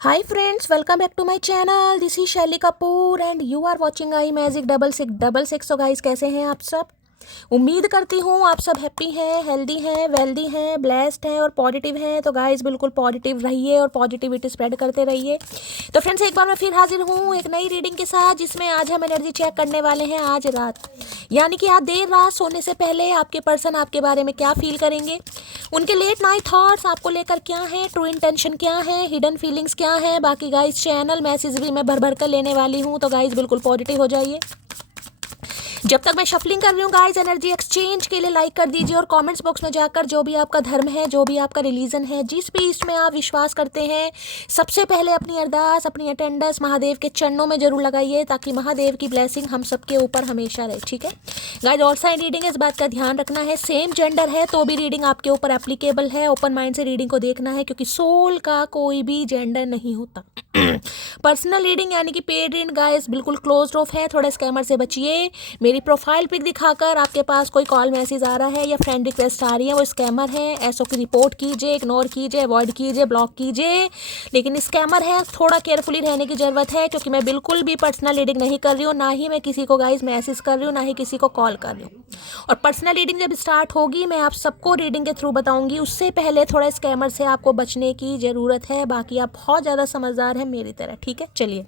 Hi friends, welcome back to my channel. This is Shelly Kapoor and you are watching I magic 6666। तो guys कैसे हैं आप सब? उम्मीद करती हूँ आप सब हैप्पी हैं, हेल्दी हैं, वेल्दी हैं, ब्लेस्ड हैं और पॉजिटिव हैं। तो गाइस बिल्कुल पॉजिटिव रहिए और पॉजिटिविटी स्प्रेड करते रहिए। तो फ्रेंड्स एक बार मैं फिर हाजिर हूँ एक नई रीडिंग के साथ, जिसमें आज हम एनर्जी चेक करने वाले हैं आज रात, यानी कि आज देर रात सोने से पहले आपके पर्सन आपके बारे में क्या फील करेंगे, उनके लेट नाइट थॉट्स आपको लेकर क्या है, ट्रू इंटेंशन क्या है, हिडन फीलिंग्स क्या है। बाकी गाइस चैनल मैसेज भी मैं भर भर कर लेने वाली हूँ, तो गाइस बिल्कुल पॉजिटिव हो जाइए। जब तक मैं शफलिंग कर रही हूँ गाइस, एनर्जी एक्सचेंज के लिए लाइक कर दीजिए और कमेंट्स बॉक्स में जाकर जो भी आपका धर्म है, जो भी आपका रिलीजन है, जिस भी इसमें आप विश्वास करते हैं, सबसे पहले अपनी अरदास, अपनी अटेंडेंस महादेव के चरणों में जरूर लगाइए, ताकि महादेव की ब्लेसिंग हम सबके ऊपर हमेशा रहे। ठीक है गाइस, ऑल साइड रीडिंग है, इस बात का ध्यान रखना है। सेम जेंडर है तो भी रीडिंग आपके ऊपर एप्लीकेबल है। ओपन माइंड से रीडिंग को देखना है, क्योंकि सोल का कोई भी जेंडर नहीं होता। पर्सनल रीडिंग यानी कि पेड रीडिंग गाइस बिल्कुल क्लोज्ड ऑफ है। थोड़ा स्कैमर से बचिए। मेरी प्रोफाइल पिक दिखाकर आपके पास कोई कॉल मैसेज आ रहा है या फ्रेंड रिक्वेस्ट आ रही है, वो स्कैमर है। ऐसो की रिपोर्ट कीजिए, इग्नोर कीजिए, अवॉइड कीजिए, ब्लॉक कीजिए। लेकिन स्कैमर है, थोड़ा केयरफुली रहने की ज़रूरत है, क्योंकि मैं बिल्कुल भी पर्सनल रीडिंग नहीं कर रही हूँ, ना ही मैं किसी को गाइस मैसेज कर रही हूँ, ना ही किसी को कॉल कर रही हूँ। और पर्सनल रीडिंग जब स्टार्ट होगी मैं आप सबको रीडिंग के थ्रू बताऊंगी, उससे पहले थोड़ा स्कैमर से आपको बचने की ज़रूरत है। बाकी आप बहुत ज़्यादा समझदार हैं मेरी तरह। ठीक है, चलिए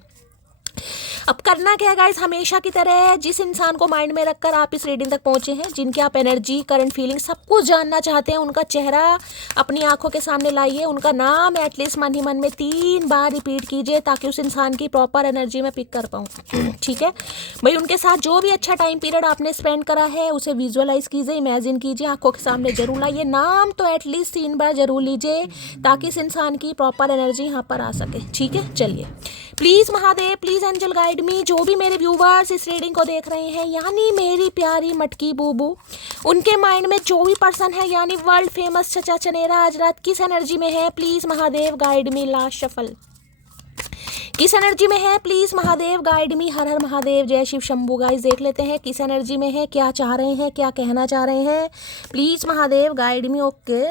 अब करना क्या है गाइस, हमेशा की तरह जिस इंसान को माइंड में रखकर आप इस रीडिंग तक पहुंचे हैं, जिनके आप एनर्जी, करंट फीलिंग सब कुछ जानना चाहते हैं, उनका चेहरा अपनी आंखों के सामने लाइए, उनका नाम एटलीस्ट मन ही मन में 3 बार रिपीट कीजिए, ताकि उस इंसान की प्रॉपर एनर्जी में पिक कर पाऊँ। ठीक है भाई, उनके साथ जो भी अच्छा टाइम पीरियड आपने स्पेंड करा है उसे विजुअलाइज कीजिए, इमेजिन कीजिए, आंखों के सामने जरूर लाइए। नाम तो एटलीस्ट 3 बार जरूर लीजिए, ताकि इस इंसान की प्रॉपर एनर्जी यहाँ पर आ सके। ठीक है, चलिए please Mahadev, please angel guide me. जो भी मेरे व्यूवर्स इस रीडिंग को देख रहे हैं, यानी मेरी प्यारी मटकी बूबू, उनके माइंड में जो भी पर्सन है, यानी वर्ल्ड फेमस चचा चनेरा, आज रात किस एनर्जी में है, please Mahadev guide me. Last shuffle किस एनर्जी में है, प्लीज़ महादेव गाइड मी। हर हर महादेव, जय शिव शंभू। गाइस देख लेते हैं किस एनर्जी में है, क्या चाह रहे हैं, क्या कहना चाह रहे हैं। Please Mahadev guide me. Okay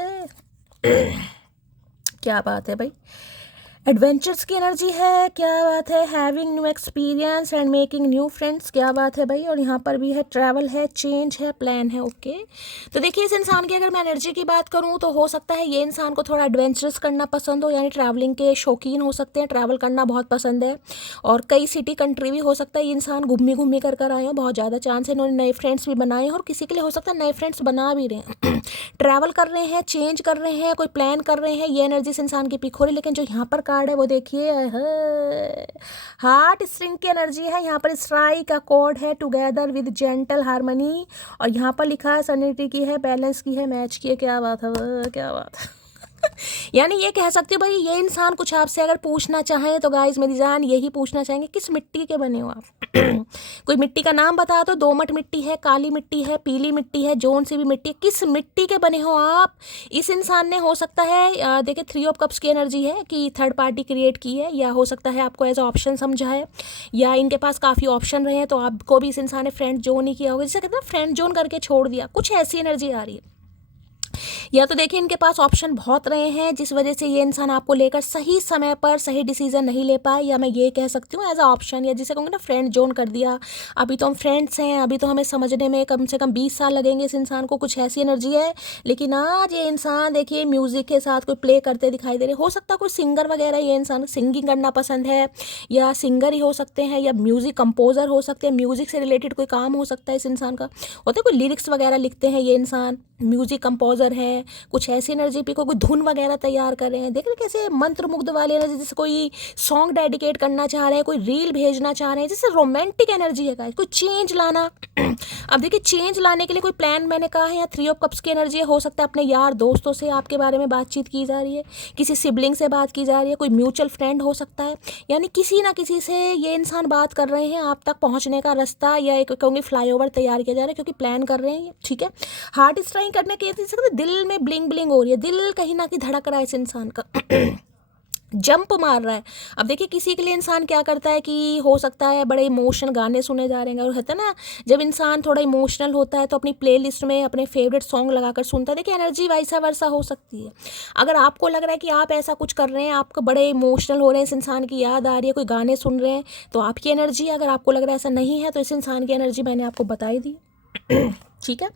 क्या बात है भाई, एडवेंचर्स की एनर्जी है, क्या बात है। Having new experience and making new friends, क्या बात है भाई। और यहाँ पर भी है ट्रैवल है, चेंज है, प्लान है। ओके तो देखिए, इस इंसान की अगर मैं एनर्जी की बात करूँ तो हो सकता है ये इंसान को थोड़ा एडवेंचरस करना पसंद हो, यानी ट्रैवलिंग के शौकीन हो सकते हैं, ट्रैवल करना बहुत पसंद है। और कई सिटी कंट्री भी हो सकता है ये इंसान घूमी घूमी कर आए हो, बहुत ज़्यादा चांस है इन्होंने नए फ्रेंड्स भी बनाए हैं, और किसी के लिए हो सकता है नए फ्रेंड्स बना भी रहे हैं। ट्रैवल कर रहे हैं, चेंज कर रहे हैं, कोई प्लान कर रहे हैं, ये एनर्जी से इंसान की पिक हो रही है। लेकिन जो यहाँ पर कार्ड है वो देखिए, हार्ट स्ट्रिंग की एनर्जी है। यहाँ पर स्ट्राइक का कोड है, टुगेदर विद जेंटल हार्मनी, और यहाँ पर लिखा है सैनिटी की है, बैलेंस की है, मैच की है। क्या बात है, क्या बात है। यानी ये कह सकते हो भाई, ये इंसान कुछ आपसे अगर पूछना चाहे तो गाइस मेरी जान यही पूछना चाहेंगे, किस मिट्टी के बने हो आप। कोई मिट्टी का नाम बता दो। दोमट मिट्टी है, काली मिट्टी है, पीली मिट्टी है, जोन सी भी मिट्टी है, किस मिट्टी के बने हो आप। इस इंसान ने हो सकता है देखिए 3 ऑफ कप्स की एनर्जी है कि थर्ड पार्टी क्रिएट की है, या हो सकता है आपको एज ऑप्शन समझा है, या इनके पास काफ़ी ऑप्शन रहे हैं तो आपको भी इस इंसान ने फ्रेंड जोन ही किया होगा, जैसे कहते हैं फ्रेंड जोन करके छोड़ दिया, कुछ ऐसी एनर्जी आ रही है। या तो देखिए इनके पास ऑप्शन बहुत रहे हैं, जिस वजह से ये इंसान आपको लेकर सही समय पर सही डिसीजन नहीं ले पाए, या मैं ये कह सकती हूँ एज अ ऑप्शन, या जिसे कहूँगी ना फ्रेंड जोन कर दिया। अभी तो हम फ्रेंड्स हैं, अभी तो हमें समझने में कम से कम 20 साल लगेंगे इस इंसान को, कुछ ऐसी एनर्जी है। लेकिन आज ये इंसान देखिए म्यूज़िक के साथ कोई प्ले करते दिखाई दे रहे, हो सकता है कोई सिंगर वगैरह, ये इंसान सिंगिंग करना पसंद है, या सिंगर ही हो सकते हैं, या म्यूज़िक कंपोजर हो सकते हैं, म्यूज़िक से रिलेटेड कोई काम हो सकता है इस इंसान का, होता है कोई लिरिक्स वगैरह लिखते हैं ये इंसान, म्यूज़िक कंपोजर है, कुछ ऐसी एनर्जी पे कोई धुन वगैरह तैयार कर रहे हैं। देख रहे कैसे मंत्र मुग्ध वाली एनर्जी, जैसे कोई सॉन्ग डेडिकेट करना चाह रहे हैं, कोई रील भेजना चाह रहे हैं, जैसे रोमांटिक एनर्जी है गाइस, कोई चेंज लाना। अब देखिए चेंज लाने के लिए कोई प्लान मैंने कहा है, या 3 ऑफ कप्स की एनर्जी है, हो सकता है अपने यार दोस्तों से आपके बारे में बातचीत की जा रही है, किसी सिबलिंग से बात की जा रही है, कोई म्यूचुअल फ्रेंड हो सकता है, यानी किसी ना किसी से ये इंसान बात कर रहे हैं। आप तक पहुंचने का रास्ता या एक कहूँगी फ्लाईओवर तैयार किया जा रहा है, क्योंकि प्लान कर रहे हैं। ठीक है, हार्ट स्ट्राइक करने के दिल में ब्लिंग ब्लिंग हो रही है, दिल कहीं ना कहीं धड़क रहा है इस इंसान का। जंप मार रहा है। अब देखिए किसी के लिए इंसान क्या करता है कि हो सकता है बड़े इमोशनल गाने सुने जा रहे हैं, और होता है ना जब इंसान थोड़ा इमोशनल होता है तो अपनी प्लेलिस्ट में अपने फेवरेट सॉन्ग लगाकर सुनता है। देखिए एनर्जी वैसा वर्सा हो सकती है। अगर आपको लग रहा है कि आप ऐसा कुछ कर रहे हैं, आपको बड़े इमोशनल हो रहे हैं, इस इंसान की याद आ रही है, कोई गाने सुन रहे हैं, तो आपकी एनर्जी। अगर आपको लग रहा है ऐसा नहीं है तो इस इंसान की एनर्जी मैंने आपको बताई दी। ठीक है।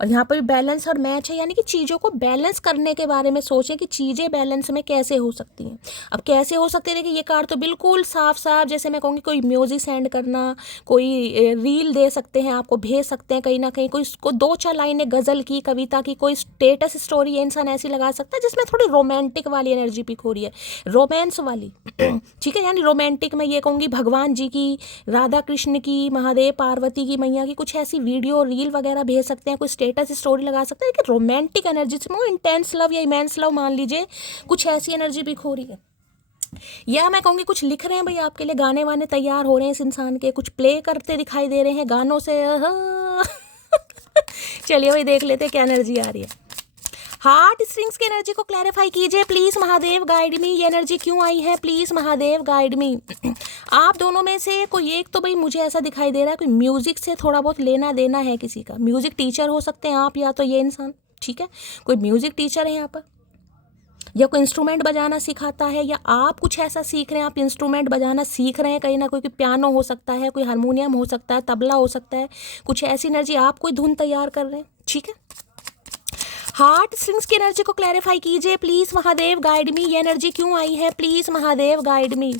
और यहाँ पर भी बैलेंस और मैच है, यानी कि चीज़ों को बैलेंस करने के बारे में सोचें कि चीज़ें बैलेंस में कैसे हो सकती हैं। अब कैसे हो सकती है, देखिए ये कार्ड तो बिल्कुल साफ साफ, जैसे मैं कहूँगी कोई म्यूजिक सेंड करना, कोई रील दे सकते हैं आपको, भेज सकते हैं कहीं ना कहीं, कोई दो चार लाइनें गज़ल की, कविता की, कोई स्टेटस स्टोरी ये इंसान ऐसी लगा सकता है जिसमें थोड़ी रोमांटिक वाली एनर्जी पिक हो रही है, रोमांस वाली। ठीक है, यानी रोमांटिक मैं ये कहूँगी भगवान जी की, राधा कृष्ण की, महादेव पार्वती की, मैया की कुछ ऐसी वीडियो रील वगैरह भेज सकते हैं, कोई स्टेटस स्टोरी लगा सकते हैं कि रोमांटिक एनर्जी से इंटेंस लव या इमेंस लव मान लीजिए, कुछ ऐसी एनर्जी भी हो रही है। या मैं कहूँगी कुछ लिख रहे हैं भाई आपके लिए, गाने वाने तैयार हो रहे हैं इस इंसान के, कुछ प्ले करते दिखाई दे रहे हैं गानों से। चलिए भाई देख लेते हैं क्या एनर्जी आ रही है। हार्ट स्ट्रिंग्स की एनर्जी को क्लैरिफाई कीजिए प्लीज महादेव, गाइड मी। ये एनर्जी क्यों आई है प्लीज महादेव, गाइड मी। आप दोनों में से कोई एक तो भाई मुझे ऐसा दिखाई दे रहा है कोई म्यूजिक से थोड़ा बहुत लेना देना है किसी का। म्यूजिक टीचर हो सकते हैं आप, या तो ये इंसान, ठीक है, कोई म्यूजिक टीचर है यहाँ पर, या कोई इंस्ट्रूमेंट बजाना सिखाता है, या आप कुछ ऐसा सीख रहे हैं, आप इंस्ट्रूमेंट बजाना सीख रहे हैं कहीं ना, कोई पियानो हो सकता है, कोई हारमोनियम हो सकता है, तबला हो सकता है, कुछ ऐसी एनर्जी, आप कोई धुन तैयार कर रहे हैं। ठीक है, हार्ट स्ट्रिंग्स की एनर्जी को क्लैरिफाई कीजिए प्लीज महादेव, गाइड मी। ये एनर्जी क्यों आई है please Mahadev, guide me.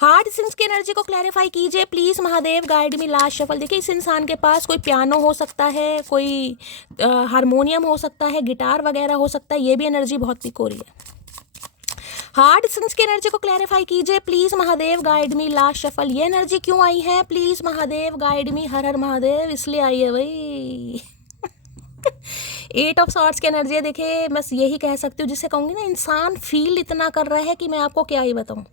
Heart strings की एनर्जी को क्लैरिफाई कीजिए please Mahadev, guide me. Last shuffle. देखिए इस इंसान के पास कोई पियानो हो सकता है, कोई हारमोनियम हो सकता है, गिटार वगैरह हो सकता है, ये भी एनर्जी बहुत पिक हो रही है। हार्ट स्ट्रिंग्स की एनर्जी को क्लैरिफाई कीजिए please Mahadev, guide me. Last shuffle. ये एनर्जी क्यों आई है प्लीज महादेव, गाइड मी। हर हर महादेव इसलिए आई है भाई। 8 ऑफ सॉर्ड्स की एनर्जी है। देखिए बस यही कह सकती हूँ, जिससे कहूँगी ना इंसान फील इतना कर रहा है कि मैं आपको क्या ही बताऊँ।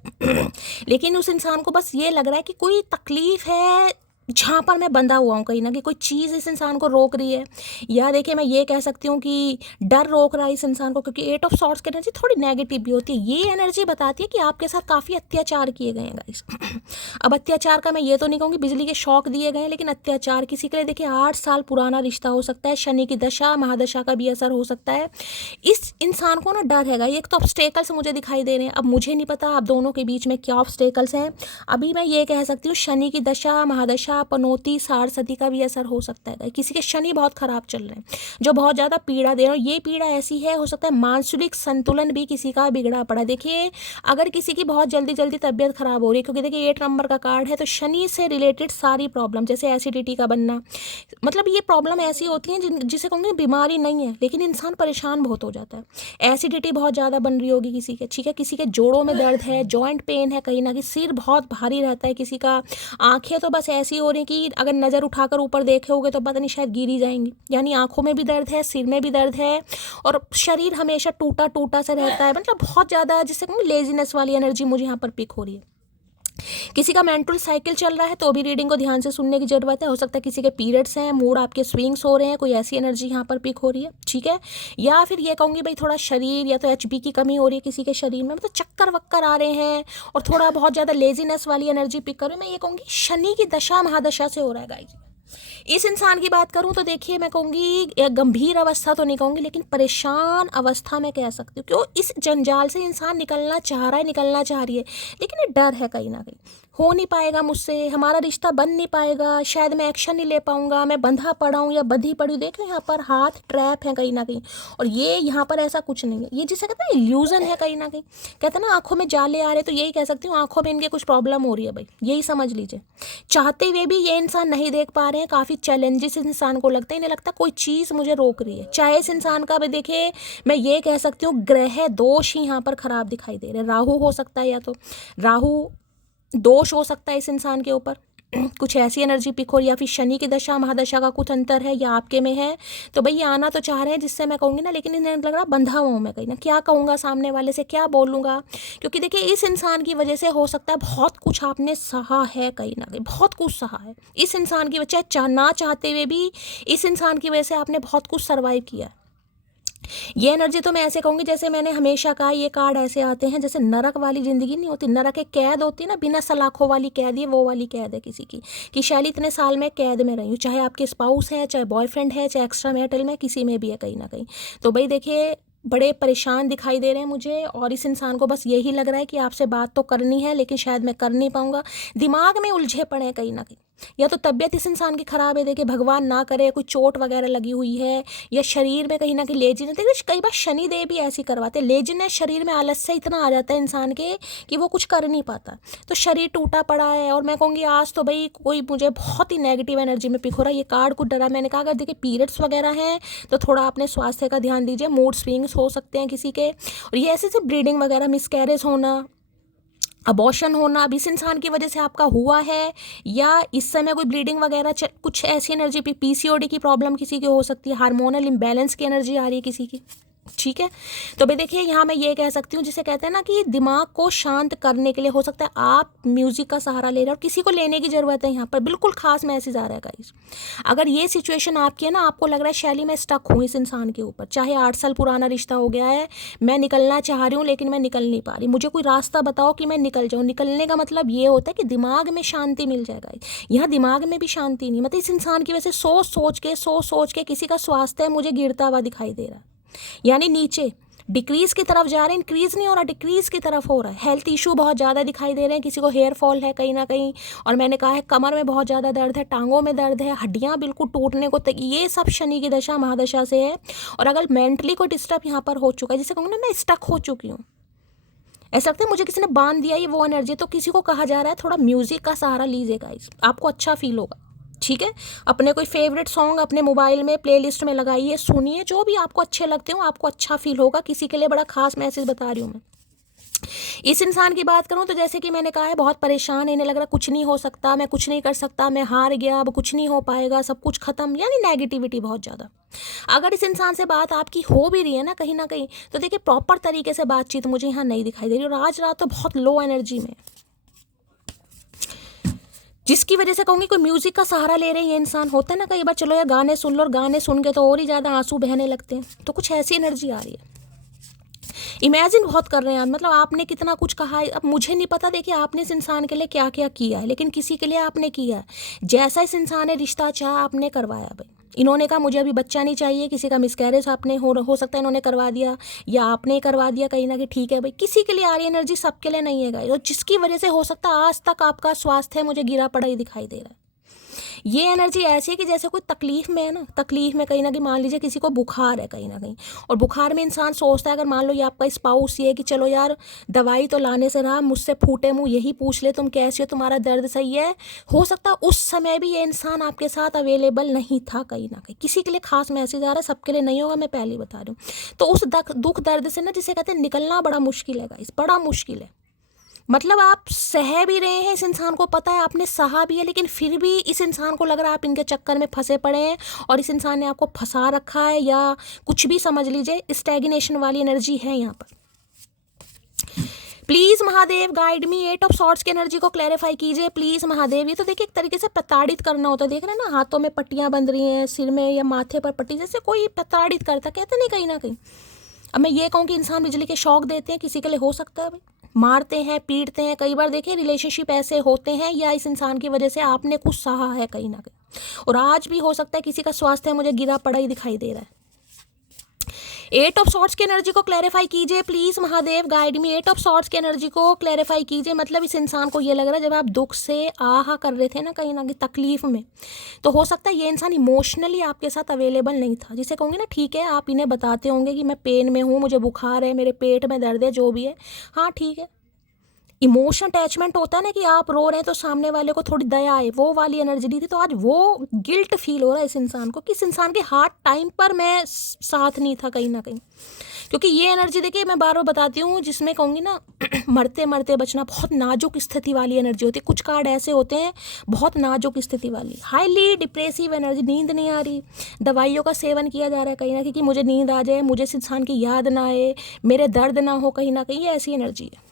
लेकिन उस इंसान को बस ये लग रहा है कि कोई तकलीफ है जहाँ पर मैं बंधा हुआ हूँ, कहीं ना कहीं कोई चीज़ इस इंसान को रोक रही है, या देखिए मैं ये कह सकती हूँ कि डर रोक रहा है इस इंसान को, क्योंकि 8 ऑफ सॉर्ड्स की एनर्जी थोड़ी नेगेटिव भी होती है। ये एनर्जी बताती है कि आपके साथ काफ़ी अत्याचार किए गए हैं गाइस। अब अत्याचार का मैं ये तो नहीं कहूँगी बिजली के शौक दिए गए हैं, लेकिन अत्याचार किसी के लिए देखिए 8 साल पुराना रिश्ता हो सकता है, शनि की दशा महादशा का भी असर हो सकता है। इस इंसान को ना डर है। एक तो ऑब्स्टेकल्स मुझे दिखाई दे रहे हैं, अब मुझे नहीं पता आप दोनों के बीच में क्या ऑब्स्टेकल्स हैं। अभी मैं ये कह सकती हूँ शनि की दशा महादशा पनौती साढ़ सदी का भी असर हो सकता है। किसी के शनि बहुत खराब चल रहे हैं जो बहुत ज़्यादा पीड़ा दे रहे हैं। ये पीड़ा ऐसी है, हो सकता है मानसिक संतुलन भी किसी का बिगड़ा पड़ा। देखिए अगर किसी की बहुत जल्दी जल्दी तबीयत खराब हो रही है, क्योंकि देखिए 8 नंबर का कार्ड है, तो शनि से रिलेटेड सारी प्रॉब्लम, जैसे एसिडिटी का बनना, मतलब ये प्रॉब्लम ऐसी होती है जिसे कहूँगी बीमारी नहीं है, लेकिन इंसान परेशान बहुत हो जाता है। एसिडिटी बहुत ज़्यादा बन रही होगी किसी के, ठीक है, किसी के जोड़ों में दर्द है, जॉइंट पेन है, कहीं ना कहीं सिर बहुत भारी रहता है किसी का। आंखें तो बस ऐसी हो रही कि अगर नज़र उठाकर ऊपर देखे होगे तो पता नहीं शायद गिर ही जाएंगी। यानी आंखों में भी दर्द है, सिर में भी दर्द है, और शरीर हमेशा टूटा टूटा सा रहता है, मतलब बहुत ज़्यादा जिससे कहूँगी लेजीनेस वाली एनर्जी मुझे यहाँ पर पिक हो रही है। किसी का मेंट्रुअल साइकिल चल रहा है तो भी रीडिंग को ध्यान से सुनने की जरूरत है। हो सकता है किसी के पीरियड्स हैं, मूड आपके स्विंग्स हो रहे हैं, कोई ऐसी एनर्जी यहाँ पर पिक हो रही है, ठीक है। या फिर ये कहूँगी भाई थोड़ा शरीर या तो एचपी की कमी हो रही है किसी के शरीर में, मतलब चक्कर वक्कर आ रहे हैं, और थोड़ा बहुत ज़्यादा लेजीनेस वाली एनर्जी पिक कर रही है। मैं ये कहूँगी शनि की दशा महादशा से हो रहा है गाइस। इस इंसान की बात करूं तो देखिए मैं कहूँगी गंभीर अवस्था तो नहीं कहूँगी, लेकिन परेशान अवस्था मैं कह सकती हूँ। क्यों, इस जंजाल से इंसान निकलना चाह रहा है, निकलना चाह रही है, लेकिन ये डर है कहीं ना कहीं, हो नहीं पाएगा मुझसे, हमारा रिश्ता बन नहीं पाएगा, शायद मैं एक्शन नहीं ले पाऊंगा, मैं बंधा पड़ा हूँ या बंधी पड़ी हूँ। देखो यहाँ पर हाथ ट्रैप है कहीं ना कहीं, और ये यहाँ पर ऐसा कुछ नहीं है, ये जिसे कहते हैं इल्यूजन है कहीं ना कहीं। कहते हैं ना आंखों में जाले आ रहे, तो यही कह सकती हूँ आंखों में इनके कुछ प्रॉब्लम हो रही है भाई, यही समझ लीजिए। चाहते हुए भी ये इंसान नहीं देख पा रहे हैं, काफ़ी चैलेंजेस इस इंसान को लगता है, इन्हें लगता है कोई चीज़ मुझे रोक रही है। चाहे इस इंसान का भी देखिए मैं ये कह सकती हूँ ग्रह दोष ही यहाँ पर खराब दिखाई दे रहे हैं। राहु हो सकता है, या तो राहु दोष हो सकता है इस इंसान के ऊपर, कुछ ऐसी एनर्जी पिक हो, या फिर शनि की दशा महादशा का कुछ अंतर है, या आपके में है। तो भाई ये आना तो चाह रहे हैं जिससे मैं कहूँगी ना, लेकिन इन्हें लग रहा बंधा हुआ हूँ मैं कहीं ना, क्या कहूँगा सामने वाले से, क्या बोलूँगा, क्योंकि देखिए इस इंसान की वजह से हो सकता है बहुत कुछ आपने सहा है कहीं ना कहीं, बहुत कुछ सहा है इस इंसान की वजह, ना चाहते हुए भी इस इंसान की वजह से आपने बहुत कुछ सर्वाइव किया है। ये एनर्जी तो मैं ऐसे कहूँगी, जैसे मैंने हमेशा कहा, ये कार्ड ऐसे आते हैं जैसे नरक वाली ज़िंदगी नहीं होती, नरक एक कैद होती है ना, बिना सलाखों वाली कैद, ये वो वाली कैद है किसी की, कि शैली इतने साल में कैद में रही हूँ, चाहे आपके स्पाउस है, चाहे बॉयफ्रेंड है, चाहे एक्स्ट्रा मैरिटल में, किसी में भी है कहीं ना कहीं। तो भाई देखिए, बड़े परेशान दिखाई दे रहे हैं मुझे, और इस इंसान को बस यही लग रहा है कि आपसे बात तो करनी है लेकिन शायद मैं कर नहीं पाऊंगा। दिमाग में उलझे पड़े हैं कहीं ना कहीं, या तो तबीयत इस इंसान की ख़राब है, देखिए भगवान ना करे कोई चोट वगैरह लगी हुई है, या शरीर में कहीं ना कहीं लेजीनेस, देखिए कई बार शनिदेव भी ऐसी करवाते हैं, लेजीनेस शरीर में आलस्य इतना आ जाता है इंसान के कि वो कुछ कर नहीं पाता, तो शरीर टूटा पड़ा है। और मैं कहूँगी आज तो भाई कोई मुझे बहुत ही नेगेटिव एनर्जी में पिक हो रहा है, ये कार्ड कुछ डरा। मैंने कहा अगर देखिए पीरियड्स वगैरह हैं तो थोड़ा अपने स्वास्थ्य का ध्यान दीजिए, मूड स्विंग्स हो सकते हैं किसी के, और ये ऐसे से ब्लीडिंग वगैरह, मिसकैरेज होना, अबॉर्शन होना अब इस इंसान की वजह से आपका हुआ है, या इस समय कोई ब्लीडिंग वगैरह कुछ ऐसी एनर्जी, पीसीओडी की प्रॉब्लम किसी की हो सकती है, हार्मोनल इम्बैलेंस की एनर्जी आ रही है किसी की, ठीक है। तो भाई देखिए यहाँ मैं ये कह सकती हूँ, जिसे कहते हैं ना कि दिमाग को शांत करने के लिए हो सकता है आप म्यूजिक का सहारा ले रहे हो, और किसी को लेने की ज़रूरत है यहाँ पर, बिल्कुल खास मैसेज आ रहा है गाइस। अगर ये सिचुएशन आपकी है ना, आपको लग रहा है शैली मैं स्टक हूँ इस इंसान के ऊपर, चाहे 8 साल पुराना रिश्ता हो गया है, मैं निकलना चाह रही हूँ लेकिन मैं निकल नहीं पा रही, मुझे कोई रास्ता बताओ कि मैं निकल जाऊँ। निकलने का मतलब ये होता है कि दिमाग में शांति मिल जाएगा, यहाँ दिमाग में भी शांति नहीं, मतलब इस इंसान की वजह से सोच सोच के किसी का स्वास्थ्य मुझे गिरता हुआ दिखाई दे रहा है, यानी नीचे डिक्रीज की तरफ जा रहे हैं, इंक्रीज नहीं हो रहा, डिक्रीज की तरफ हो रहा है। हेल्थ इशू बहुत ज़्यादा दिखाई दे रहे हैं, किसी को हेयर फॉल है कहीं ना कहीं, और मैंने कहा है कमर में बहुत ज़्यादा दर्द है, टांगों में दर्द है, हड्डियाँ बिल्कुल टूटने को ये सब शनि की दशा महादशा से है। और अगर मेंटली कोई डिस्टर्ब यहाँ पर हो चुका है, जिसे कहूँगा ना मैं स्टक हो चुकी हूँ, ऐसा लगता है मुझे किसी ने बांध दिया, ये वो एनर्जी, तो किसी को कहा जा रहा है थोड़ा म्यूजिक का सहारा लीजिएगा, आपको अच्छा फील होगा, ठीक है। अपने कोई फेवरेट सॉन्ग अपने मोबाइल में प्लेलिस्ट में लगाइए, सुनिए, जो भी आपको अच्छे लगते हो, आपको अच्छा फील होगा। किसी के लिए बड़ा खास मैसेज बता रही हूँ मैं। इस इंसान की बात करूं तो जैसे कि मैंने कहा है, बहुत परेशान है, इन्हें लग रहा कुछ नहीं हो सकता, मैं कुछ नहीं कर सकता, मैं हार गया, अब कुछ नहीं हो पाएगा, सब कुछ खत्म, यानी नेगेटिविटी बहुत ज़्यादा। अगर इस इंसान से बात आपकी हो भी रही है ना कहीं, तो देखिए प्रॉपर तरीके से बातचीत मुझे यहाँ नहीं दिखाई दे रही, और आज रात तो बहुत लो एनर्जी में, जिसकी वजह से कहूँगी कोई म्यूजिक का सहारा ले रहे हैं ये इंसान। होता है ना कई बार, चलो यार गाने सुन लो, और गाने सुन के तो और ही ज़्यादा आंसू बहने लगते हैं, तो कुछ ऐसी एनर्जी आ रही है। इमेजिन बहुत कर रहे हैं, मतलब आपने कितना कुछ कहा है, अब मुझे नहीं पता देखिए आपने इस इंसान के लिए क्या क्या किया है, लेकिन किसी के लिए आपने किया है, जैसा इस इंसान ने रिश्ता चाहा आपने करवाया। भाई इन्होंने कहा मुझे अभी बच्चा नहीं चाहिए, किसी का मिसकैरेज आपने हो सकता है इन्होंने करवा दिया, या आपने करवा दिया कहीं ना कहीं, ठीक है भाई, किसी के लिए आ रही एनर्जी, सबके लिए नहीं है गाइस, और जिसकी वजह से हो सकता है आज तक आपका स्वास्थ्य मुझे गिरा पड़ा ही दिखाई दे रहा है। ये एनर्जी ऐसी है कि जैसे कोई तकलीफ में है ना, तकलीफ में कहीं ना कहीं, मान लीजिए किसी को बुखार है कहीं ना कहीं, और बुखार में इंसान सोचता है, अगर मान लो ये आपका स्पाउस ये है कि चलो यार दवाई तो लाने से रहा, मुझसे फूटे मुंह यही पूछ ले तुम कैसे हो, तुम्हारा दर्द सही है, हो सकता है उस समय भी ये इंसान आपके साथ अवेलेबल नहीं था कहीं ना कहीं, किसी के लिए खास मैसेज आ रहा है, सबके लिए नहीं होगा, मैं पहले ही बता रही हूँ। तो उस दुख दर्द से ना, जिसे कहते हैं निकलना बड़ा मुश्किल है गाइस, बड़ा मुश्किल है। मतलब आप सह भी रहे हैं, इस इंसान को पता है आपने सहा भी है, लेकिन फिर भी इस इंसान को लग रहा है आप इनके चक्कर में फंसे पड़े हैं, और इस इंसान ने आपको फंसा रखा है, या कुछ भी समझ लीजिए, स्टैग्नेशन वाली एनर्जी है यहाँ पर। Please Mahadev guide me, 8 of sorts की एनर्जी को क्लैरिफाई कीजिए प्लीज़ महादेव। ये तो देखिए एक तरीके से प्रताड़ित करना होता है, देख रहे हैं ना, हाथों में पट्टियाँ बंध रही हैं, सिर में या माथे पर पट्टी, जैसे कोई प्रताड़ित करता, कहते नहीं कहीं ना कहीं। अब मैं ये कहूँ कि इंसान बिजली के शौक देते हैं, किसी के लिए हो सकता है भाई, मारते हैं, पीटते हैं, कई बार देखिए रिलेशनशिप ऐसे होते हैं, या इस इंसान की वजह से आपने कुछ सहा है कहीं ना कहीं, और आज भी हो सकता है किसी का स्वास्थ्य मुझे गिरा पड़ा ही दिखाई दे रहा है। 8 ऑफ सॉर्ट्स की एनर्जी को क्लैरिफाई कीजिए please Mahadev guide me, 8 of sorts की एनर्जी को क्लैरिफाई कीजिए। मतलब इस इंसान को ये लग रहा है जब आप दुख से आहा कर रहे थे ना कहीं तकलीफ में, तो हो सकता है ये इंसान इमोशनली आपके साथ अवेलेबल नहीं था, जिसे कहूँगी ना ठीक है, आप इन्हें बताते होंगे कि मैं पेन में हूँ, मुझे बुखार है, मेरे पेट में दर्द है, जो भी है, हाँ ठीक है। इमोशन अटैचमेंट होता है ना कि आप रो रहे हैं तो सामने वाले को थोड़ी दया आए, वो वाली एनर्जी नहीं थी, तो आज वो गिल्ट फील हो रहा है इस इंसान को कि इस इंसान के हार्ड टाइम पर मैं साथ नहीं था कहीं ना कहीं। क्योंकि ये एनर्जी देखिए मैं बार बार बताती हूँ, जिसमें कहूँगी ना मरते मरते बचना, बहुत नाजुक स्थिति वाली एनर्जी होती है। कुछ कार्ड ऐसे होते हैं बहुत नाजुक स्थिति वाली, हाईली डिप्रेसिव एनर्जी, नींद नहीं आ रही, दवाइयों का सेवन किया जा रहा है कहीं ना कहीं कि मुझे नींद आ जाए, मुझे इस इंसान की याद ना आए, मेरे दर्द ना हो कहीं ना कहीं, ये ऐसी एनर्जी है।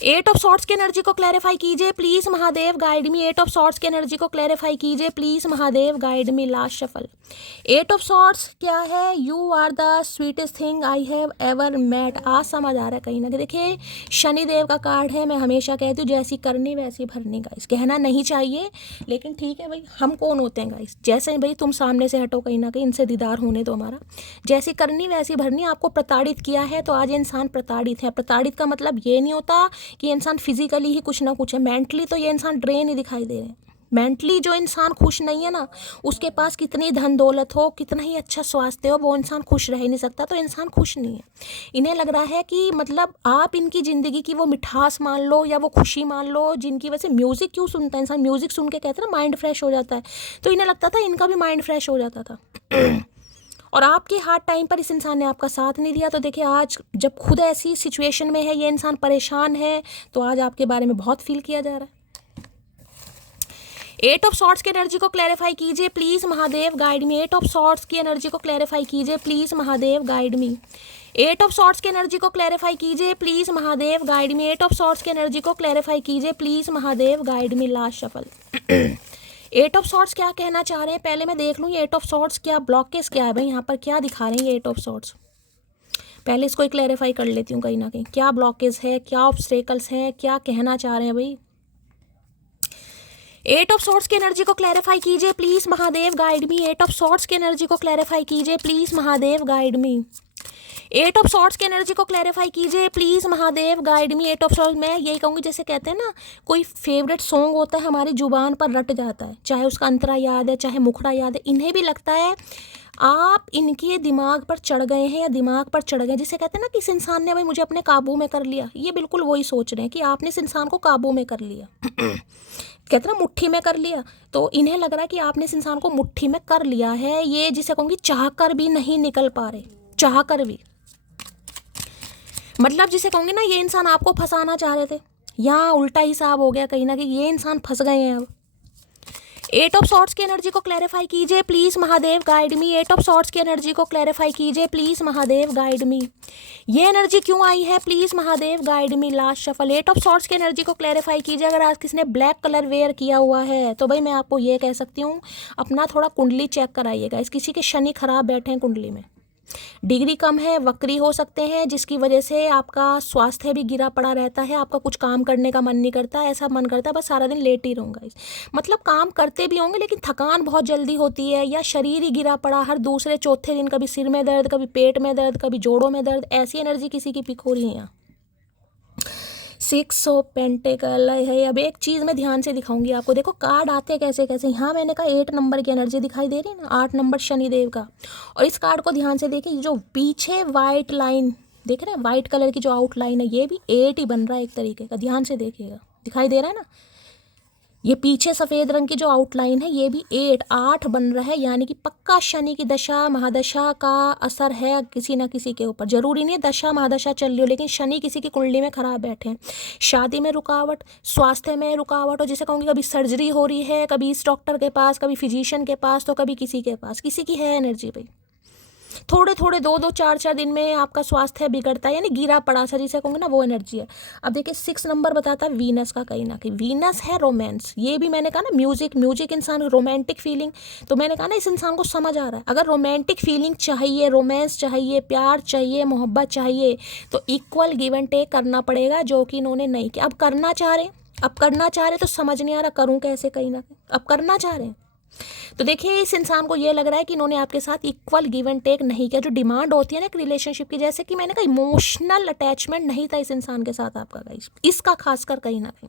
एट ऑफ सॉर्ट्स की एनर्जी को क्लैरिफाई कीजिए please Mahadev guide me. Eight of sorts की एनर्जी को क्लैरिफाई कीजिए please Mahadev guide me. Last shuffle. Eight of sorts क्या है? You are the sweetest thing I have ever met. आज समझ आ रहा है कहीं ना कहीं। देखिए शनिदेव का कार्ड है, मैं हमेशा कहती हूँ जैसी करनी वैसी भरनी गाइस। कहना नहीं चाहिए लेकिन ठीक है भाई, हम कौन होते हैं गाइस? जैसे भाई तुम सामने से हटो कहीं ना कहीं, इनसे दीदार होने दो हमारा। जैसी करनी वैसी भरनी। आपको प्रताड़ित किया है तो आज इंसान प्रताड़ित है। प्रताड़ित का मतलब ये नहीं होता कि इंसान फिजिकली ही कुछ ना कुछ है, मेंटली तो ये इंसान ड्रेन ही दिखाई दे रहे हैं। मेंटली जो इंसान खुश नहीं है ना, उसके पास कितनी धन दौलत हो, कितना ही अच्छा स्वास्थ्य हो, वो इंसान खुश रह नहीं सकता। तो इंसान खुश नहीं है। इन्हें लग रहा है कि मतलब आप इनकी ज़िंदगी की वो मिठास मान लो या वो खुशी मान लो जिनकी वजह से म्यूज़िक क्यों सुनता है इंसान? म्यूज़िक सुन के कहते हैं ना माइंड फ्रेश हो जाता है, तो इन्हें लगता था इनका भी माइंड फ्रेश हो जाता था। और आपके हार्ड टाइम पर इस इंसान ने आपका साथ नहीं दिया। तो देखिए आज जब खुद ऐसी सिचुएशन में है, ये इंसान परेशान है, तो आज आपके बारे में बहुत फील किया जा रहा है। एट ऑफ सॉर्ट्स की एनर्जी को क्लैरिफाई कीजिए please Mahadev guide me. Eight of sorts की एनर्जी को क्लैरिफाई कीजिए please Mahadev guide me. Eight of sorts की एनर्जी को क्लैरिफाई कीजिए please Mahadev guide me. Eight of sorts की एनर्जी को क्लैरिफाई कीजिए please Mahadev guide me. Last shuffle. Eight of sorts क्या कहना चाह रहे हैं? पहले मैं देख लूँ एट ऑफ सॉर्ट्स क्या ब्लॉकेज क्या है भाई, यहाँ पर क्या दिखा रहे हैं ये एट ऑफ सॉर्ट्स। पहले इसको क्लैरिफाई कर लेती हूँ कहीं ना कहीं, क्या ब्लॉकेज है, क्या ऑब्स्टेकल्स हैं, क्या कहना चाह रहे हैं भाई। एट ऑफ सॉर्ट्स की एनर्जी को क्लैरिफाई कीजिए please Mahadev guide me. Eight of sorts की एनर्जी को क्लैरिफाई कीजिए please Mahadev guide me. Eight of sorts की एनर्जी को क्लैरिफाई कीजिए please Mahadev guide me. Eight of sorts मैं यही कहूँगी, जैसे कहते हैं ना कोई फेवरेट सॉन्ग होता है हमारी जुबान पर रट जाता है, चाहे उसका अंतरा याद है चाहे मुखड़ा याद है। इन्हें भी लगता है आप इनके दिमाग पर चढ़ गए हैं या दिमाग पर चढ़ गए, जिसे कहते हैं ना कि इस इंसान ने भाई मुझे अपने काबू में कर लिया। ये बिल्कुल वही सोच रहे हैं कि आपने इस इंसान को काबू में कर लिया। कहते ना मुट्ठी में कर लिया, तो इन्हें लग रहा है कि आपने इस इंसान को मुट्ठी में कर लिया है। ये जिसे कहूँगी चाह कर भी नहीं निकल पा रहे, चाह कर भी, मतलब जिसे कहूँगी ना ये इंसान आपको फंसाना चाह रहे थे, यहाँ उल्टा हिसाब हो गया कहीं ना कहीं, ये इंसान फंस गए हैं अब। एट ऑफ सॉर्ट्स की एनर्जी को क्लैरिफाई कीजिए please Mahadev guide me. Eight of sorts की एनर्जी को क्लैरिफाई कीजिए प्लीज महादेव गाइड मी। ये एनर्जी क्यों आई है please Mahadev guide me. Last shuffle. Eight of sorts की एनर्जी को क्लैरिफाई कीजिए। अगर आज किसी ने ब्लैक कलर वेयर किया हुआ है तो भाई मैं आपको ये कह सकती हूँ अपना थोड़ा कुंडली चेक कराइएगा। इस किसी के शनि खराब बैठे हैं, कुंडली में डिग्री कम है, वक्री हो सकते हैं, जिसकी वजह से आपका स्वास्थ्य भी गिरा पड़ा रहता है। आपका कुछ काम करने का मन नहीं करता, ऐसा मन करता है बस सारा दिन लेट ही रहूँगा। मतलब काम करते भी होंगे लेकिन थकान बहुत जल्दी होती है, या शरीर ही गिरा पड़ा हर दूसरे चौथे दिन, कभी सिर में दर्द, कभी पेट में दर्द, कभी जोड़ों में दर्द, ऐसी एनर्जी किसी की पिक हो रही है यहाँ। सिक्स ऑफ पेंटिकल है। अब एक चीज़ मैं ध्यान से दिखाऊंगी आपको, देखो कार्ड आते कैसे कैसे। यहाँ मैंने कहा 8 नंबर की एनर्जी दिखाई दे रही है ना, 8 नंबर शनिदेव का। और इस कार्ड को ध्यान से देखिए, जो पीछे वाइट लाइन देख रहे हैं, वाइट कलर की जो आउटलाइन है, ये भी 8 ही बन रहा है एक तरीके का। ध्यान से देखिएगा, दिखाई दे रहा है ना, ये पीछे सफ़ेद रंग की जो आउटलाइन है ये भी 8 बन रहा है। यानी कि पक्का शनि की दशा महादशा का असर है किसी ना किसी के ऊपर। जरूरी नहीं दशा महादशा चल रही हो, लेकिन शनि किसी की कुंडली में खराब बैठे हैं। शादी में रुकावट, स्वास्थ्य में रुकावट, और जिसे कहूँगी कभी सर्जरी हो रही है, कभी इस डॉक्टर के पास, कभी फिजिशियन के पास, तो कभी किसी के पास। किसी की है एनर्जी भाई, थोड़े थोड़े 2-2 4-4 दिन में आपका स्वास्थ्य बिगड़ता है, यानी गिरा पड़ा सा जिसे कहूँगे ना, वो एनर्जी है। अब देखिए 6 नंबर बताता है वीनस का। कहीं ना कहीं वीनस है रोमांस। ये भी मैंने कहा ना म्यूजिक इंसान रोमांटिक फीलिंग, तो मैंने कहा ना इस इंसान को समझ आ रहा है। अगर रोमांटिक फीलिंग चाहिए, रोमांस चाहिए, प्यार चाहिए, मोहब्बत चाहिए, तो इक्वल गिव एंड टेक करना पड़ेगा, जो कि इन्होंने नहीं किया। अब करना चाह रहे हैं तो समझ नहीं आ रहा करूँ कैसे। कहीं ना कहीं अब करना चाह रहे हैं तो देखिए इस इंसान को ये लग रहा है कि इन्होंने आपके साथ इक्वल गिव एंड टेक नहीं किया। जो डिमांड होती है ना एक रिलेशनशिप की, जैसे कि मैंने कहा इमोशनल अटैचमेंट नहीं था इस इंसान के साथ आपका गाइस, इसका खासकर कहीं ना कहीं,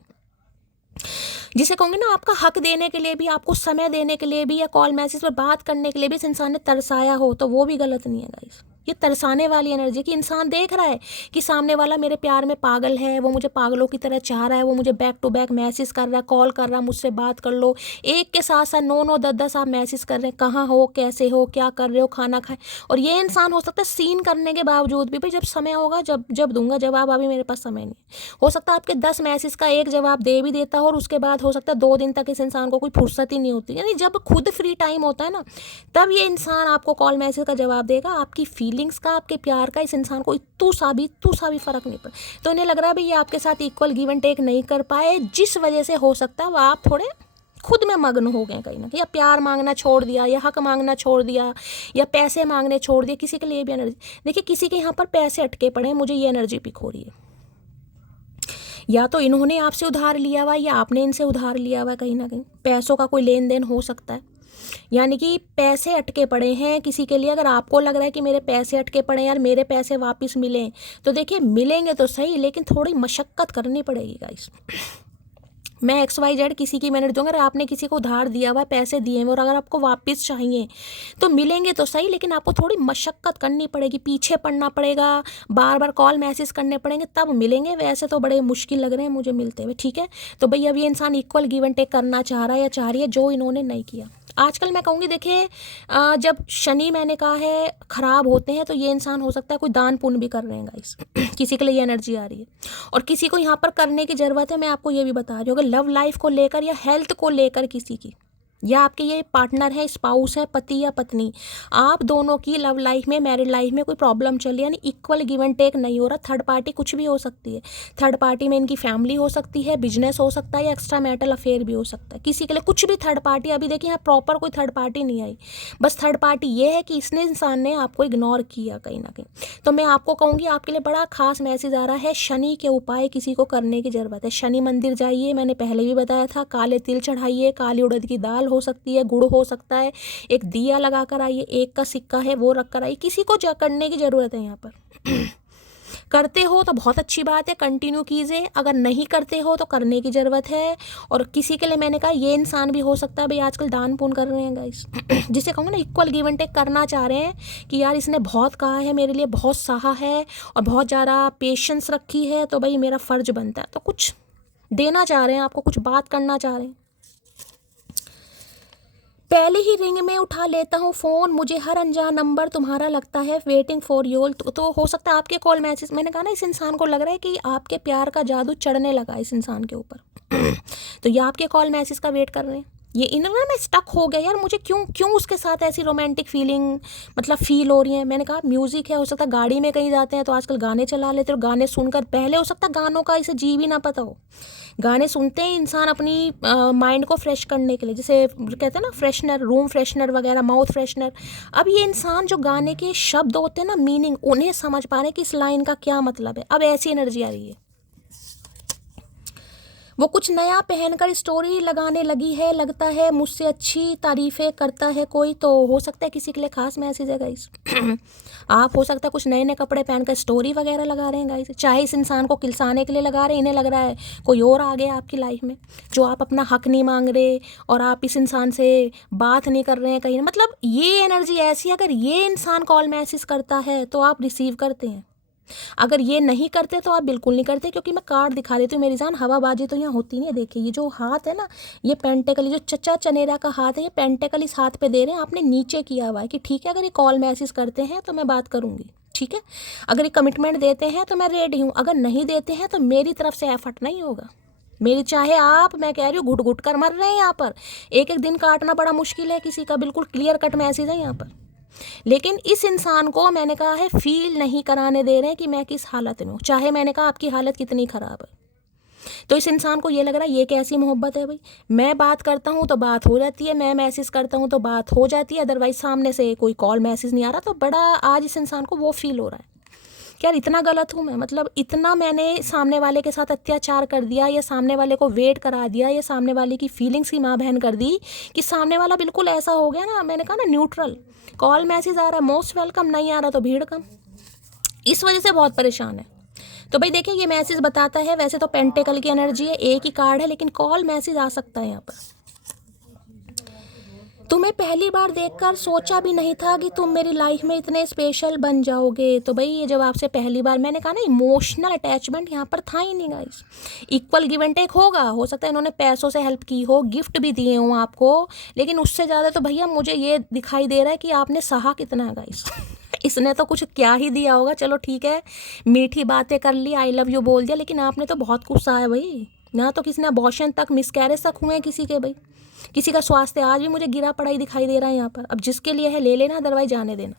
जिसे कहूँगी ना आपका हक देने के लिए भी, आपको समय देने के लिए भी, या कॉल मैसेज पर बात करने के लिए भी इस इंसान ने तरसाया हो, तो वो भी गलत नहीं है गाइस। ये तरसाने वाली एनर्जी कि इंसान देख रहा है कि सामने वाला मेरे प्यार में पागल है, वो मुझे पागलों की तरह चाह रहा है, वो मुझे बैक टू बैक मैसेज कर रहा है, कॉल कर रहा है, मुझसे बात कर लो। एक के साथ साथ 9-9 10-10 आप मैसेज कर रहे हैं, कहाँ हो, कैसे हो, क्या कर रहे हो, खाना खाए। और ये इंसान हो सकता है सीन करने के बावजूद भी, भाई जब समय होगा जब दूंगा जवाब, अभी मेरे पास समय नहीं। हो सकता है आपके 10 मैसेज का एक जवाब दे भी देता हो, और उसके बाद हो सकता है 2 दिन तक इस इंसान को कोई फुर्सत ही नहीं होती। यानी जब खुद फ्री टाइम होता है ना, तब ये इंसान आपको कॉल मैसेज का जवाब देगा। आपकी फीलिंग फीलिंग्स का, आपके प्यार का इस इंसान को इतू सा भी फ़र्क नहीं पड़ा। तो इन्हें लग रहा है भाई ये आपके साथ इक्वल गिव एंड टेक नहीं कर पाए, जिस वजह से हो सकता है वो आप थोड़े खुद में मग्न हो गए कहीं ना कहीं, या प्यार मांगना छोड़ दिया, या हक मांगना छोड़ दिया, या पैसे मांगने छोड़ दिए। किसी के लिए भी एनर्जी देखिए, किसी के यहाँ पर पैसे अटके पड़े हैं, मुझे ये एनर्जी पिक हो रही है। या तो इन्होंने आपसे उधार लिया हुआ, या आपने इनसे उधार लिया हुआ, कहीं ना कहीं पैसों का कोई लेन देन हो सकता है। यानी कि पैसे अटके पड़े हैं किसी के लिए। अगर आपको लग रहा है कि मेरे पैसे अटके पड़े हैं यार, मेरे पैसे वापस मिलें, तो देखिए मिलेंगे तो सही, लेकिन थोड़ी मशक्क़त करनी पड़ेगी गाइस। मैं XYZ किसी की मैंने दूंगा, अगर आपने किसी को उधार दिया हुआ, पैसे दिए हैं और अगर आपको वापस चाहिए तो मिलेंगे तो सही, लेकिन आपको थोड़ी मशक्क़त करनी पड़ेगी, पीछे पड़ना पड़ेगा, बार बार कॉल मैसेज करने पड़ेंगे, तब मिलेंगे। वैसे तो बड़े मुश्किल लग रहे हैं मुझे मिलते हुए, ठीक है। तो भाई अब ये इंसान इक्वल गिव एंड टेक करना चाह रहा है या चाह रही है, जो इन्होंने नहीं किया। आजकल मैं कहूँगी देखिए, जब शनि मैंने कहा है ख़राब होते हैं, तो ये इंसान हो सकता है कोई दान पुण्य भी कर रहे हैं गाइस। किसी के लिए ये एनर्जी आ रही है, और किसी को यहाँ पर करने की ज़रूरत है। मैं आपको ये भी बता रही हूँ, अगर लव लाइफ को लेकर या हेल्थ को लेकर किसी की, या आपके ये पार्टनर है, स्पाउस है, पति या पत्नी, आप दोनों की लव लाइफ में, मैरिड लाइफ में कोई प्रॉब्लम चल रही है, यानी इक्वल गिव एंड टेक नहीं हो रहा, थर्ड पार्टी कुछ भी हो सकती है। थर्ड पार्टी में इनकी फैमिली हो सकती है, बिजनेस हो सकता है, या एक्स्ट्रा मैरिटल अफेयर भी हो सकता है। किसी के लिए कुछ भी थर्ड पार्टी। अभी देखिए यहाँ प्रॉपर कोई थर्ड पार्टी नहीं आई, बस थर्ड पार्टी ये है कि इसने इंसान ने आपको इग्नोर किया कहीं ना कहीं। तो मैं आपको कहूँगी आपके लिए बड़ा खास मैसेज आ रहा है, शनि के उपाय किसी को करने की ज़रूरत है। शनि मंदिर जाइए, मैंने पहले भी बताया था, काले तिल चढ़ाइए, काली उड़द की दाल हो सकती है, गुड़ हो सकता है, एक दिया लगा कर आइए, 1 का सिक्का है वो रख कर आइए। किसी को करने की ज़रूरत है यहाँ पर। करते हो तो बहुत अच्छी बात है, कंटिन्यू कीजिए। अगर नहीं करते हो तो करने की ज़रूरत है। और किसी के लिए मैंने कहा ये इंसान भी हो सकता है भाई आजकल दान पुण्य कर रहे हैं गाइस, जिसे कहूँगा ना इक्वल गिव एंड टेक करना चाह रहे हैं कि यार इसने बहुत कहा है मेरे लिए, बहुत सहा है और बहुत ज़्यादा पेशेंस रखी है, तो भाई मेरा फ़र्ज बनता है। तो कुछ देना चाह रहे हैं आपको, कुछ बात करना चाह रहे हैं। पहले ही रिंग में उठा लेता हूँ फ़ोन, मुझे हर अनजान नंबर तुम्हारा लगता है, वेटिंग फॉर योर। तो हो सकता है आपके कॉल मैसेज, मैंने कहा ना इस इंसान को लग रहा है कि आपके प्यार का जादू चढ़ने लगा इस इंसान के ऊपर। तो ये आपके कॉल मैसेज का वेट कर रहे हैं। ये इन्होंने मैं स्टक हो गया यार, मुझे क्यों उसके साथ ऐसी रोमांटिक फीलिंग मतलब फील हो रही है। मैंने कहा म्यूज़िक है, हो सकता है गाड़ी में कहीं जाते हैं तो आजकल गाने चला लेते हो, गाने सुनकर पहले हो सकता है गानों का इसे जी भी ना पता हो। गाने सुनते हैं इंसान अपनी माइंड को फ्रेश करने के लिए, जैसे कहते हैं ना फ्रेशनर, रूम फ्रेशनर वगैरह, माउथ फ्रेशनर। अब ये इंसान जो गाने के शब्द होते हैं ना, मीनिंग, उन्हें समझ पा रहे हैं कि इस लाइन का क्या मतलब है। अब ऐसी एनर्जी आ रही है, वो कुछ नया पहनकर स्टोरी लगाने लगी है, लगता है मुझसे अच्छी तारीफ़ें करता है कोई। तो हो सकता है किसी के लिए खास मैसेज है गाइस। आप हो सकता है कुछ नए नए कपड़े पहनकर स्टोरी वगैरह लगा रहे हैं गाइस, चाहे इस इंसान को किलसाने के लिए लगा रहे हैं, इन्हें लग रहा है कोई और आ गया आपकी लाइफ में जो आप अपना हक नहीं मांग रहे और आप इस इंसान से बात नहीं कर रहे हैं कहीं। मतलब ये एनर्जी ऐसी है, अगर ये इंसान कॉल मैसेज करता है तो आप रिसीव करते हैं, अगर ये नहीं करते तो आप बिल्कुल नहीं करते। क्योंकि मैं कार्ड दिखा देती हूँ मेरी जान, हवाबाजी तो यहाँ होती नहीं है। देखिए ये जो हाथ है ना, ये पेंटेकल, जो चचा चनेरा का हाथ है, ये पेंटेकल इस हाथ पे दे रहे हैं, आपने नीचे किया हुआ है कि ठीक है अगर ये कॉल मैसेज करते हैं तो मैं बात करूँगी, ठीक है। अगर ये कमिटमेंट देते हैं तो मैं रेडी हूँ, अगर नहीं देते हैं तो मेरी तरफ से एफर्ट नहीं होगा। मेरी चाहे आप, मैं कह रही हूँ घुट घुट कर मर रहे हैं यहाँ पर, एक एक दिन काटना बड़ा मुश्किल है किसी का, बिल्कुल क्लियर कट मैसेज है यहाँ पर। लेकिन इस इंसान को मैंने कहा है फील नहीं कराने दे रहे हैं कि मैं किस हालत में हूँ, चाहे मैंने कहा आपकी हालत कितनी ख़राब है। तो इस इंसान को ये लग रहा है ये कैसी मोहब्बत है भाई, मैं बात करता हूँ तो बात हो जाती है, मैं मैसेज करता हूँ तो बात हो जाती है, अदरवाइज सामने से कोई कॉल मैसेज नहीं आ रहा। तो बड़ा आज इस इंसान को वो फील हो रहा है कि यार इतना गलत हूँ मैं, मतलब इतना मैंने सामने वाले के साथ अत्याचार कर दिया, या सामने वाले को वेट करा दिया, या सामने वाले की फीलिंग्स की माँ बहन कर दी कि सामने वाला बिल्कुल ऐसा हो गया ना, मैंने कहा ना न्यूट्रल। कॉल मैसेज आ रहा है मोस्ट वेलकम, नहीं आ रहा तो भीड़ कम, इस वजह से बहुत परेशान है। तो भाई देखिए ये मैसेज बताता है, वैसे तो पेंटेकल की एनर्जी है, एक ही कार्ड है, लेकिन कॉल मैसेज आ सकता है यहाँ पर। तुम्हें पहली बार देखकर सोचा भी नहीं था कि तुम मेरी लाइफ में इतने स्पेशल बन जाओगे। तो भाई ये जब आपसे पहली बार, मैंने कहा ना इमोशनल अटैचमेंट यहाँ पर था ही नहीं guys. Equal give and take होगा, हो सकता है इन्होंने पैसों से हेल्प की हो, गिफ्ट भी दिए हों आपको, लेकिन उससे ज़्यादा तो भैया मुझे ये दिखाई दे रहा है कि आपने सहा कितना है गाइस। इसने तो कुछ क्या ही दिया होगा, चलो ठीक है मीठी बातें कर ली, आई लव यू बोल दिया, लेकिन आपने तो बहुत कुछ सहा है भाई। ना तो किसी ने अबॉर्शन तक, मिसकैरेज तक हुए हैं किसी के, भाई किसी का स्वास्थ्य आज भी मुझे गिरा पड़ा ही दिखाई दे रहा है यहाँ पर। अब जिसके लिए है ले लेना, अदरवाइज जाने देना।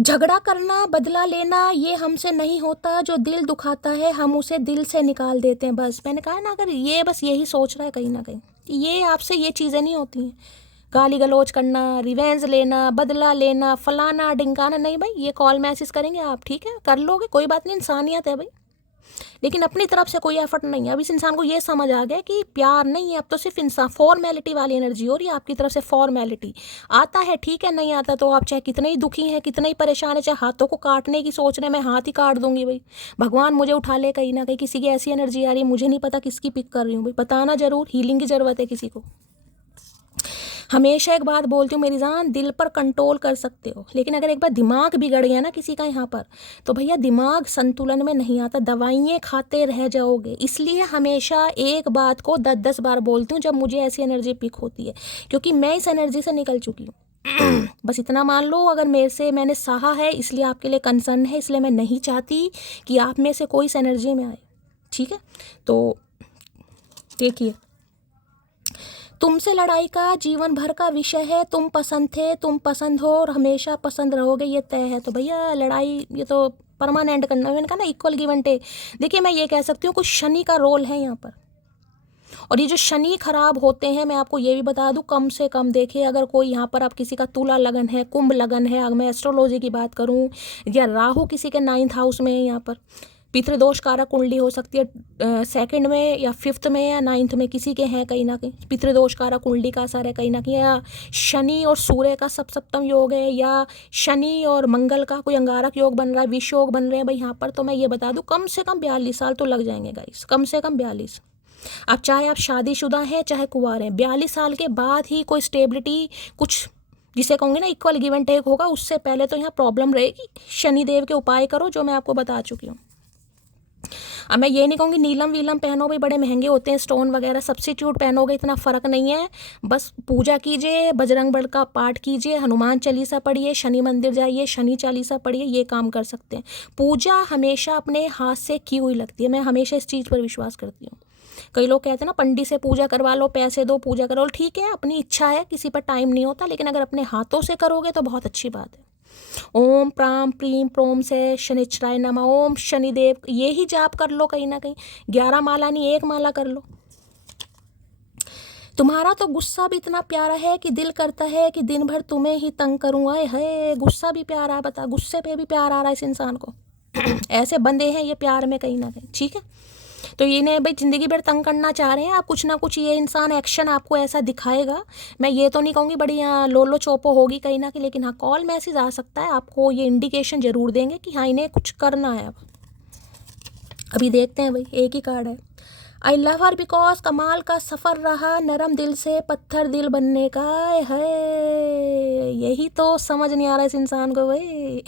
झगड़ा करना, बदला लेना ये हमसे नहीं होता, जो दिल दुखाता है हम उसे दिल से निकाल देते हैं। बस मैंने कहा ना, अगर ये बस यही सोच रहा है कहीं ना कहीं, ये आपसे ये चीज़ें नहीं होती हैं। गाली गलौज करना, रिवेंज लेना, बदला लेना, फलाना ढिंकाना, नहीं भाई, ये कॉल मैसेज करेंगे आप, ठीक है कर लोगे, कोई बात नहीं, इंसानियत है भाई, लेकिन अपनी तरफ से कोई एफर्ट नहीं है। अब इस इंसान को ये समझ आ गया कि प्यार नहीं है, अब तो सिर्फ इंसान फॉर्मेलिटी वाली एनर्जी हो रही है आपकी तरफ से। फॉर्मेलिटी आता है ठीक है, नहीं आता तो आप चाहे कितने ही दुखी हैं, कितने ही परेशान है, चाहे हाथों को काटने की सोच रहे हैं, मैं हाथ ही काट दूंगी भाई, भगवान मुझे उठा ले कहीं ना कहीं। किसी की ऐसी एनर्जी आ रही है, मुझे नहीं पता किसकी पिक कर रही हूँ भाई, बताना जरूर, हीलिंग की ज़रूरत है किसी को। हमेशा एक बात बोलती हूँ मेरी जान, दिल पर कंट्रोल कर सकते हो, लेकिन अगर एक बार दिमाग बिगड़ गया ना किसी का यहाँ पर, तो भैया दिमाग संतुलन में नहीं आता, दवाइयाँ खाते रह जाओगे। इसलिए हमेशा एक बात को 10-10 बार बोलती हूँ जब मुझे ऐसी एनर्जी पिक होती है, क्योंकि मैं इस एनर्जी से निकल चुकी हूँ। बस इतना मान लो, अगर मेरे से मैंने सहा है इसलिए आपके लिए कंसर्न है, इसलिए मैं नहीं चाहती कि आप में से कोई इस एनर्जी में आए, ठीक है। तो देखिए, तुमसे लड़ाई का जीवन भर का विषय है, तुम पसंद थे, तुम पसंद हो और हमेशा पसंद रहोगे, ये तय है। तो भैया लड़ाई ये तो परमानेंट करना, मैंने कहा ना इक्वल गिव एंड टेक। देखिए मैं ये कह सकती हूँ कुछ शनि का रोल है यहाँ पर, और ये जो शनि खराब होते हैं, मैं आपको ये भी बता दूं, कम से कम देखिए, अगर कोई यहाँ पर आप किसी का तुला लगन है, कुंभ लगन है, अगर मैं एस्ट्रोलॉजी की बात करूँ, या राहु किसी के 9th हाउस में है, यहाँ पर पितृदोष कारक कुंडली हो सकती है, सेकंड में या 5th में या 9th में किसी के हैं कहीं ना कहीं पितृदोष कारक कुंडली का असर है कहीं ना कहीं, या शनि और सूर्य का सप्तम योग है, या शनि और मंगल का कोई अंगारक योग बन रहा है, विष योग बन रहे हैं भाई यहाँ पर। तो मैं ये बता दूं कम से कम 42 साल तो लग जाएंगे गाइस, कम से कम 42। अब चाहे आप शादीशुदा हैं चाहे कुंवार हैं, 42 साल के बाद ही कोई स्टेबिलिटी, कुछ जिसे कहूँगी ना इक्वल गिव एंड टेक होगा, उससे पहले तो यहाँ प्रॉब्लम रहेगी। शनिदेव के उपाय करो जो मैं आपको बता चुकी हूँ। अब मैं ये नहीं कहूँगी नीलम वीलम पहनो भाई, बड़े महंगे होते हैं स्टोन वगैरह, सब्सिट्यूट पहनोगे इतना फ़र्क नहीं है। बस पूजा कीजिए, बजरंग बली का पाठ कीजिए, हनुमान चालीसा पढ़िए, शनि मंदिर जाइए, शनि चालीसा पढ़िए, ये काम कर सकते हैं। पूजा हमेशा अपने हाथ से की हुई लगती है, मैं हमेशा इस चीज़ पर विश्वास करती हूँ। कई लोग कहते हैं ना पंडित से पूजा करवा लो, पैसे दो पूजा करो, ठीक है अपनी इच्छा है, किसी पर टाइम नहीं होता, लेकिन अगर अपने हाथों से करोगे तो बहुत अच्छी बात है। ओम प्राम प्रीम प्रोम से शनिश्चराय नमः, ओम शनिदेव, ये ही जाप कर लो कहीं ना कहीं, 11 माला नहीं 1 माला कर लो। तुम्हारा तो गुस्सा भी इतना प्यारा है कि दिल करता है कि दिन भर तुम्हें ही तंग करूँ। आए है गुस्सा भी प्यारा है, बता, गुस्से पे भी प्यार आ रहा है इस इंसान को। ऐसे बंदे हैं ये प्यार में कहीं ना कहीं, ठीक है। तो इन्हें भाई ज़िंदगी भर तंग करना चाह रहे हैं आप, कुछ ना कुछ ये इंसान एक्शन आपको ऐसा दिखाएगा। मैं ये तो नहीं कहूँगी बड़ी लोलो चोपो होगी कहीं ना कहीं, लेकिन हाँ कॉल मैसेज आ सकता है, आपको ये इंडिकेशन ज़रूर देंगे कि हाँ इन्हें कुछ करना है। अब अभी देखते हैं भाई, एक ही कार्ड है। आई लव हर बिकॉज कमाल का सफ़र रहा नरम दिल से पत्थर दिल बनने का है। यही तो समझ नहीं आ रहा इस इंसान को भाई,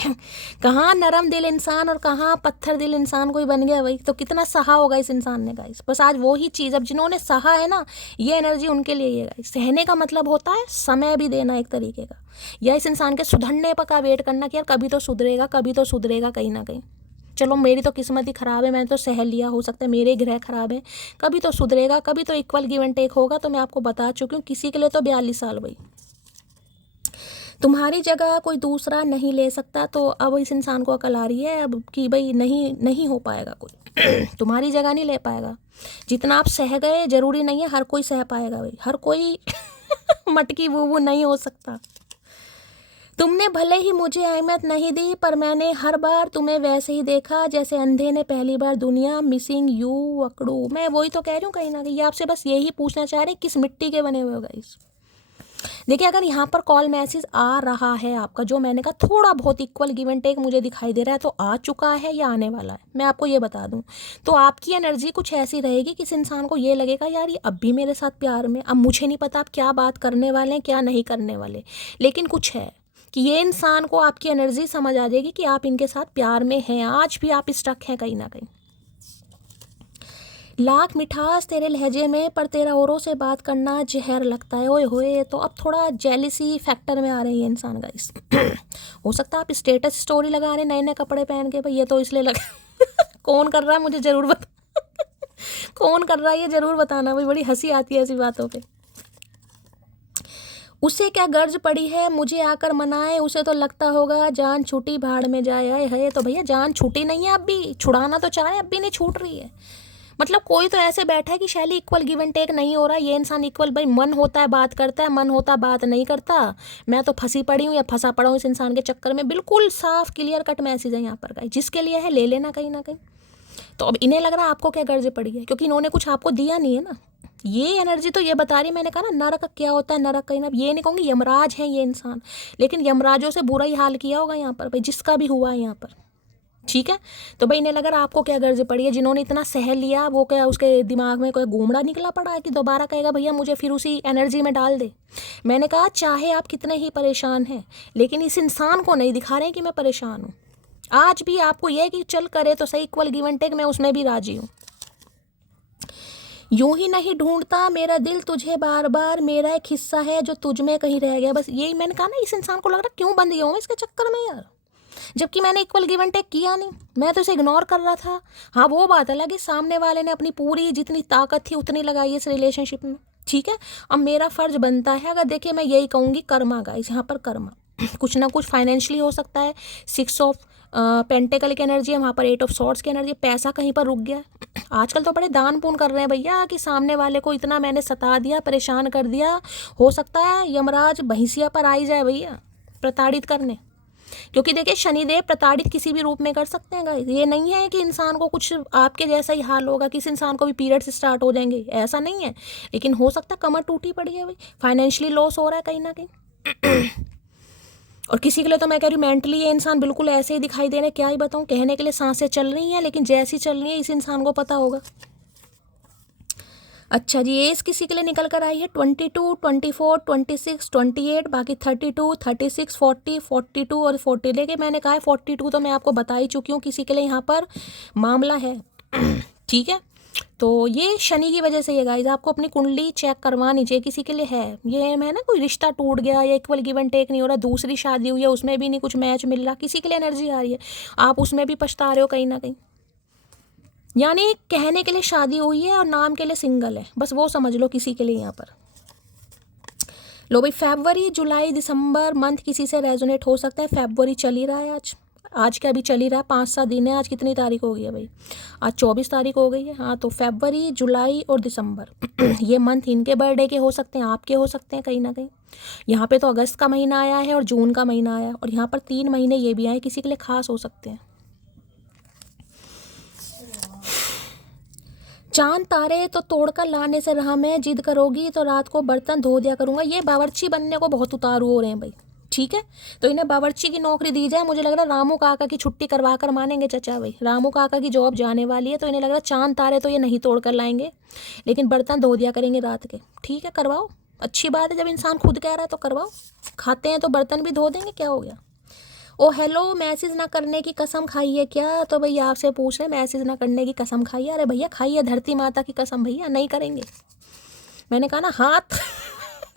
कहाँ नरम दिल इंसान और कहाँ पत्थर दिल इंसान कोई बन गया भाई। तो कितना सहा होगा इस इंसान ने गाइस, बस आज वो ही चीज़, अब जिन्होंने सहा है ना, ये एनर्जी उनके लिए ये गाइस। सहने का मतलब होता है समय भी देना एक तरीके का, या इस इंसान के सुधरने पर का वेट करना कि यार कभी तो सुधरेगा, कभी तो सुधरेगा कहीं ना कहीं। चलो मेरी तो किस्मत ही ख़राब है, मैंने तो सह लिया, हो सकता है मेरे ग्रह ख़राब है, कभी तो सुधरेगा, कभी तो इक्वल गिव एंड टेक होगा। तो मैं आपको बता चुकी हूँ किसी के लिए तो 42 साल भाई, तुम्हारी जगह कोई दूसरा नहीं ले सकता। तो अब इस इंसान को अकल आ रही है अब कि भाई नहीं हो पाएगा कोई तुम्हारी जगह नहीं ले पाएगा। जितना आप सह गए ज़रूरी नहीं है हर कोई सह पाएगा भाई, हर कोई मटकी वो नहीं हो सकता। तुमने भले ही मुझे अहमियत नहीं दी, पर मैंने हर बार तुम्हें वैसे ही देखा जैसे अंधे ने पहली बार दुनिया। मिसिंग यू अकड़ू, मैं वही तो कह रही हूँ कहीं ना कहीं, आपसे बस यही पूछना चाह रहे हैं किस मिट्टी के बने हुए हो गाइस। देखिए अगर यहाँ पर कॉल मैसेज आ रहा है आपका, जो मैंने कहा थोड़ा बहुत इक्वल गिव एंड टेक मुझे दिखाई दे रहा है, तो आ चुका है या आने वाला है, मैं आपको ये बता दूं। तो आपकी एनर्जी कुछ ऐसी रहेगी कि इस इंसान को ये लगेगा यार ये अब भी मेरे साथ प्यार में। अब मुझे नहीं पता आप क्या बात करने वाले हैं क्या नहीं करने वाले, लेकिन कुछ है कि ये इंसान को आपकी एनर्जी समझ आ जाएगी कि आप इनके साथ प्यार में हैं, आज भी आप स्टक हैं कहीं ना कहीं। लाख मिठास तेरे लहजे में, पर तेरा औरों से बात करना जहर लगता है। ओए होए, तो अब थोड़ा जेलिसी फैक्टर में आ रही है इंसान गाइस। हो सकता है आप स्टेटस स्टोरी लगा रहे नए नए कपड़े पहन के, भाई ये तो इसलिए लगा कौन कर रहा है मुझे ज़रूर बता कौन कर रहा है ये ज़रूर बताना भाई, बड़ी हंसी आती है ऐसी बातों पे। उसे क्या गर्ज पड़ी है मुझे आकर मनाए, उसे तो लगता होगा जान छूटी भाड़ में जाए। आए है तो भैया जान छूटी नहीं है, अब भी छुड़ाना तो चाहे, अब भी नहीं छूट रही है। मतलब कोई तो ऐसे बैठा है कि शैली इक्वल गिव एंड टेक नहीं हो रहा, ये इंसान इक्वल, भाई मन होता है बात करता है, मन होता बात नहीं करता। मैं तो फंसी पड़ी हूँ या फंसा पड़ा हूँ इस इंसान के चक्कर में। बिल्कुल साफ क्लियर कट मैसेज है यहाँ पर गाइस, जिसके लिए है ले लेना कहीं ना कहीं। तो अब इन्हें लग रहा है आपको क्या गर्ज पड़ी है, क्योंकि इन्होंने कुछ आपको दिया नहीं है ना। ये एनर्जी तो ये बता रही, मैंने कहा ना नरक क्या होता है, नरक कहीं ना, ये नहीं कहूँगी यमराज है ये इंसान, लेकिन यमराजों से बुरा ही हाल किया होगा यहाँ पर भाई, जिसका भी हुआ है यहाँ पर। ठीक है, तो भाई इन्हें लग रहा आपको क्या गर्ज पड़ी है, जिन्होंने इतना सह लिया वो क्या उसके दिमाग में कोई घूमड़ा निकला पड़ा है कि दोबारा कहेगा भैया मुझे फिर उसी एनर्जी में डाल दे। मैंने कहा चाहे आप कितने ही परेशान हैं, लेकिन इस इंसान को नहीं दिखा रहे हैं कि मैं परेशान हूँ। आज भी आपको यह कि चल करे तो सही, इक्वल गिव एंड टेक, मैं उसमें भी राजी हूँ। यूं ही नहीं ढूंढता मेरा दिल तुझे बार बार, मेरा एक हिस्सा है जो तुझ में कहीं रह गया। बस यही मैंने कहा ना, इस इंसान को लग रहा क्यों बंद गया हूँ इसके चक्कर में यार, जबकि मैंने इक्वल गिव एंड टेक किया नहीं, मैं तो इसे इग्नोर कर रहा था। हाँ वो बात अलग है, सामने वाले ने अपनी पूरी जितनी ताकत थी उतनी लगाई इस रिलेशनशिप में। ठीक है, अब मेरा फर्ज बनता है, अगर देखिए मैं यही कहूँगी कर्मा गाइस, यहाँ पर कर्मा कुछ ना कुछ फाइनेंशियली हो सकता है, 6 ऑफ पेंटेकल की एनर्जी है वहाँ पर, 8 ऑफ सॉर्ड्स की एनर्जी, पैसा कहीं पर रुक गया। आजकल तो बड़े दान पुण्य कर रहे हैं भैया कि सामने वाले को इतना मैंने सता दिया, परेशान कर दिया, हो सकता है यमराज भैंसिया पर आई जाए भैया प्रताड़ित करने। क्योंकि देखिए शनिदेव प्रताड़ित किसी भी रूप में कर सकते हैं गाइस, ये नहीं है कि इंसान को कुछ आपके जैसा ही हाल होगा, किसी इंसान को भी पीरियड्स स्टार्ट हो जाएंगे, ऐसा नहीं है। लेकिन हो सकता है कमर टूटी पड़ी है भाई, फाइनेंशियली लॉस हो रहा है कहीं ना कहीं। और किसी के लिए तो मैं कह रही हूँ मेंटली ये इंसान बिल्कुल ऐसे ही दिखाई दे रहे हैं, क्या ही बताऊँ, कहने के लिए सांसें चल रही हैं लेकिन जैसी चल रही है इस इंसान को पता होगा। अच्छा जी, एज किसी के लिए निकल कर आई है 22, 24, 26, 28, बाकी 32, 36, 40, 42 और 40। लेकिन मैंने कहा है 42 तो मैं आपको बता ही चुकी हूँ किसी के लिए यहाँ पर मामला है। ठीक है, तो ये शनि की वजह से ये गाइस आपको अपनी कुंडली चेक करवानी चाहिए, किसी के लिए है ये। मैं ना कोई रिश्ता टूट गया या इक्वल गिव एंड टेक नहीं हो रहा, दूसरी शादी हुई है उसमें भी नहीं कुछ मैच मिल रहा, किसी के लिए एनर्जी आ रही है, आप उसमें भी पछता रहे हो कहीं ना कहीं। यानी कहने के लिए शादी हुई है और नाम के लिए सिंगल है, बस वो समझ लो किसी के लिए यहाँ पर। लो भाई, फरवरी जुलाई दिसंबर मंथ किसी से रेजोनेट हो सकता है। फरवरी चल ही रहा है, आज का भी चल ही रहा है, 5-7 दिन है। आज कितनी तारीख हो गई है भाई, आज 24 तारीख हो गई है। हाँ, तो फरवरी जुलाई और दिसंबर ये मंथ इनके बर्थडे के हो सकते हैं, आपके हो सकते हैं कहीं ना कहीं। यहाँ पे तो अगस्त का महीना आया है और जून का महीना आया है, और यहाँ पर 3 महीने ये भी आए, किसी के लिए खास हो सकते हैं। चांद तारे तो तोड़कर लाने से रहा मैं, जिद करोगी तो रात को बर्तन धो दिया करूँगा। ये बावर्ची बनने को बहुत उतारू हो रहे हैं भाई। ठीक है, तो इन्हें बावर्ची की नौकरी दी जाए, मुझे लग रहा है रामू काका की छुट्टी करवा कर मानेंगे चचा भाई। रामू काका की जॉब जाने वाली है, तो इन्हें लग रहा है चांद तारे तो ये नहीं तोड़ कर लाएंगे, लेकिन बर्तन धो दिया करेंगे रात के। ठीक है, करवाओ, अच्छी बात है, जब इंसान खुद कह रहा है तो करवाओ। खाते हैं तो बर्तन भी धो देंगे, क्या हो गया। ओ हेलो, मैसेज ना करने की कसम खाई है क्या? तो भैया आपसे पूछ रहे मैसेज ना करने की कसम खाई है? अरे भैया खाई है धरती माता की कसम, भैया नहीं करेंगे। मैंने कहा ना हाथ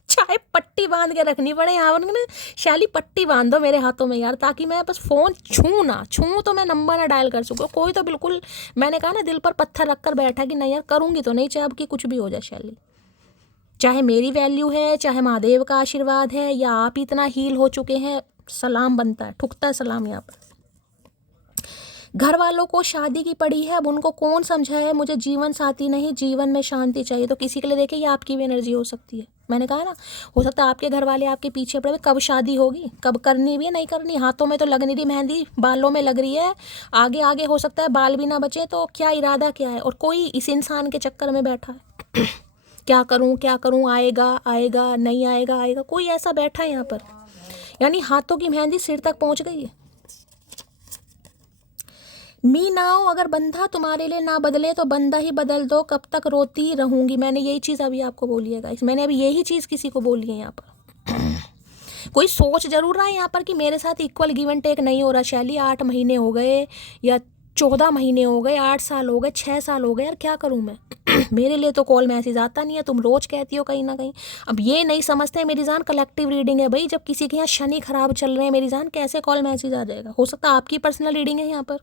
चाहे पट्टी बांध के रखनी पड़े यहाँ पर, शैली पट्टी बांध दो मेरे हाथों में यार, ताकि मैं बस फ़ोन छूँ तो मैं नंबर ना डायल कर सकूँ। कोई तो बिल्कुल, मैंने कहा ना दिल पर पत्थर रख कर बैठा कि नहीं यार करूँगी तो नहीं, चाहे अब की कुछ भी हो जाए शैली। चाहे मेरी वैल्यू है, चाहे महादेव का आशीर्वाद है, या आप इतना हील हो चुके हैं, सलाम बनता है, ठुकता है सलाम यहाँ पर। घर वालों को शादी की पड़ी है, अब उनको कौन समझाए, मुझे जीवन साथी नहीं जीवन में शांति चाहिए। तो किसी के लिए देखिए ये आपकी भी एनर्जी हो सकती है। मैंने कहा ना, हो सकता है आपके घर वाले आपके पीछे पड़े, कब शादी होगी, कब करनी भी है, नहीं करनी, हाथों में तो लग नहीं रही मेहंदी, बालों में लग रही है, आगे आगे हो सकता है बाल भी ना बचे। तो क्या इरादा क्या है, और कोई इस इंसान के चक्कर में बैठा है क्या करूँ, आएगा आएगा, नहीं आएगा आएगा, कोई ऐसा बैठा है यहाँ पर। यानी हाथों की मेहंदी सिर तक पहुंच गई है। मी नाओ, अगर बंधा तुम्हारे लिए ना बदले तो बंदा ही बदल दो, कब तक रोती रहूंगी। मैंने यही चीज़ अभी आपको बोली है गाइस, मैंने अभी यही चीज़ किसी को बोली है यहाँ पर। कोई सोच जरूर रहा है यहाँ पर कि मेरे साथ इक्वल गिव एंड टेक नहीं हो रहा शैली, 8 महीने हो गए या 14 महीने हो गए, 8 साल हो गए, 6 साल हो गए, यार क्या करूँ मैं। मेरे लिए तो कॉल मैसेज आता नहीं है, तुम रोज कहती हो कहीं ना कहीं। अब ये नहीं समझते मेरी जान, कलेक्टिव रीडिंग है भाई, जब किसी के यहाँ शनि खराब चल रहे हैं मेरी जान, कैसे कॉल मैसेज आ जाएगा। हो सकता है आपकी पर्सनल रीडिंग है यहाँ पर,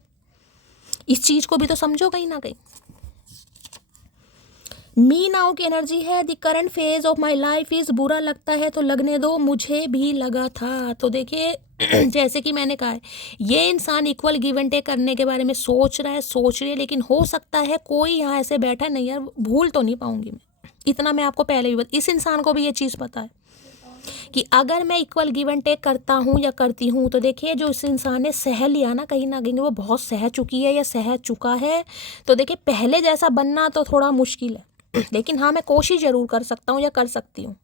इस चीज़ को भी तो समझो कहीं ना कहीं। मी नाउ की एनर्जी है, the current phase of my life is, बुरा लगता है तो लगने दो, मुझे भी लगा था। तो देखिए जैसे कि मैंने कहा है, ये इंसान इक्वल गिव एंड टेक करने के बारे में सोच रही है, लेकिन हो सकता है कोई यहाँ ऐसे बैठा नहीं यार, भूल तो नहीं पाऊंगी मैं, इतना मैं आपको पहले भी इस इंसान को भी ये चीज़ पता है कि अगर मैं इक्वल गिव एंड टेक करता हूँ या करती हूँ, तो देखिए जो इस इंसान ने सह लिया ना कहीं ना कहीं, वो बहुत सह चुकी है या सह चुका है। तो देखिए पहले जैसा बनना तो थोड़ा मुश्किल है, लेकिन हाँ मैं कोशिश ज़रूर कर सकता हूँ या कर सकती हूँ।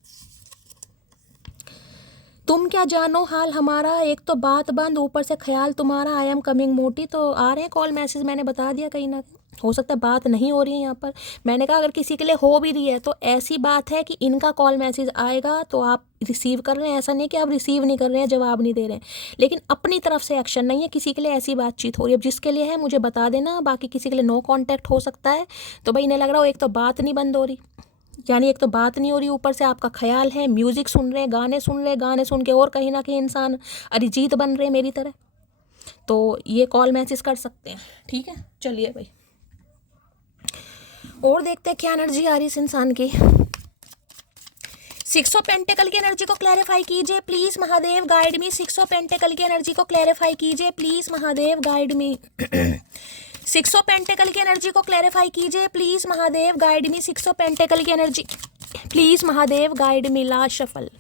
तुम क्या जानो हाल हमारा, एक तो बात बंद, ऊपर से ख्याल तुम्हारा, आई एम कमिंग मोटी। तो आ रहे हैं कॉल मैसेज, मैंने बता दिया कहीं ना कहीं हो सकता है बात नहीं हो रही है यहाँ पर। मैंने कहा अगर किसी के लिए हो भी रही है तो ऐसी बात है कि इनका कॉल मैसेज आएगा तो आप रिसीव कर रहे हैं, ऐसा नहीं कि आप रिसीव नहीं कर रहे हैं, जवाब नहीं दे रहे हैं, लेकिन अपनी तरफ से एक्शन नहीं है। किसी के लिए ऐसी बातचीत हो रही है, अब जिसके लिए है मुझे बता देना, बाकी किसी के लिए नो कॉन्टैक्ट हो सकता है। तो भाई इन्हें लग रहा हो एक तो बात नहीं बंद हो रही, यानी एक तो बात नहीं हो रही, ऊपर से आपका ख्याल है, म्यूज़िक सुन रहे हैं, गाने सुन रहे हैं, गाने सुन के और कहीं ना कहीं इंसान अरिजीत बन रहे हैं मेरी तरह। तो ये कॉल मैसेज कर सकते हैं, ठीक है। चलिए भाई और देखते हैं क्या एनर्जी आ रही है इस इंसान की। 6 ऑफ पेंटिकल की एनर्जी को क्लैरिफाई कीजिए please Mahadev, guide me. 6 of pentacle की एनर्जी को क्लैरिफाई कीजिए please Mahadev, guide me. 6 of pentacle की एनर्जी को क्लैरिफाई कीजिए please Mahadev, guide me. 6 of pentacle की energy please Mahadev, guide me. Last shuffle.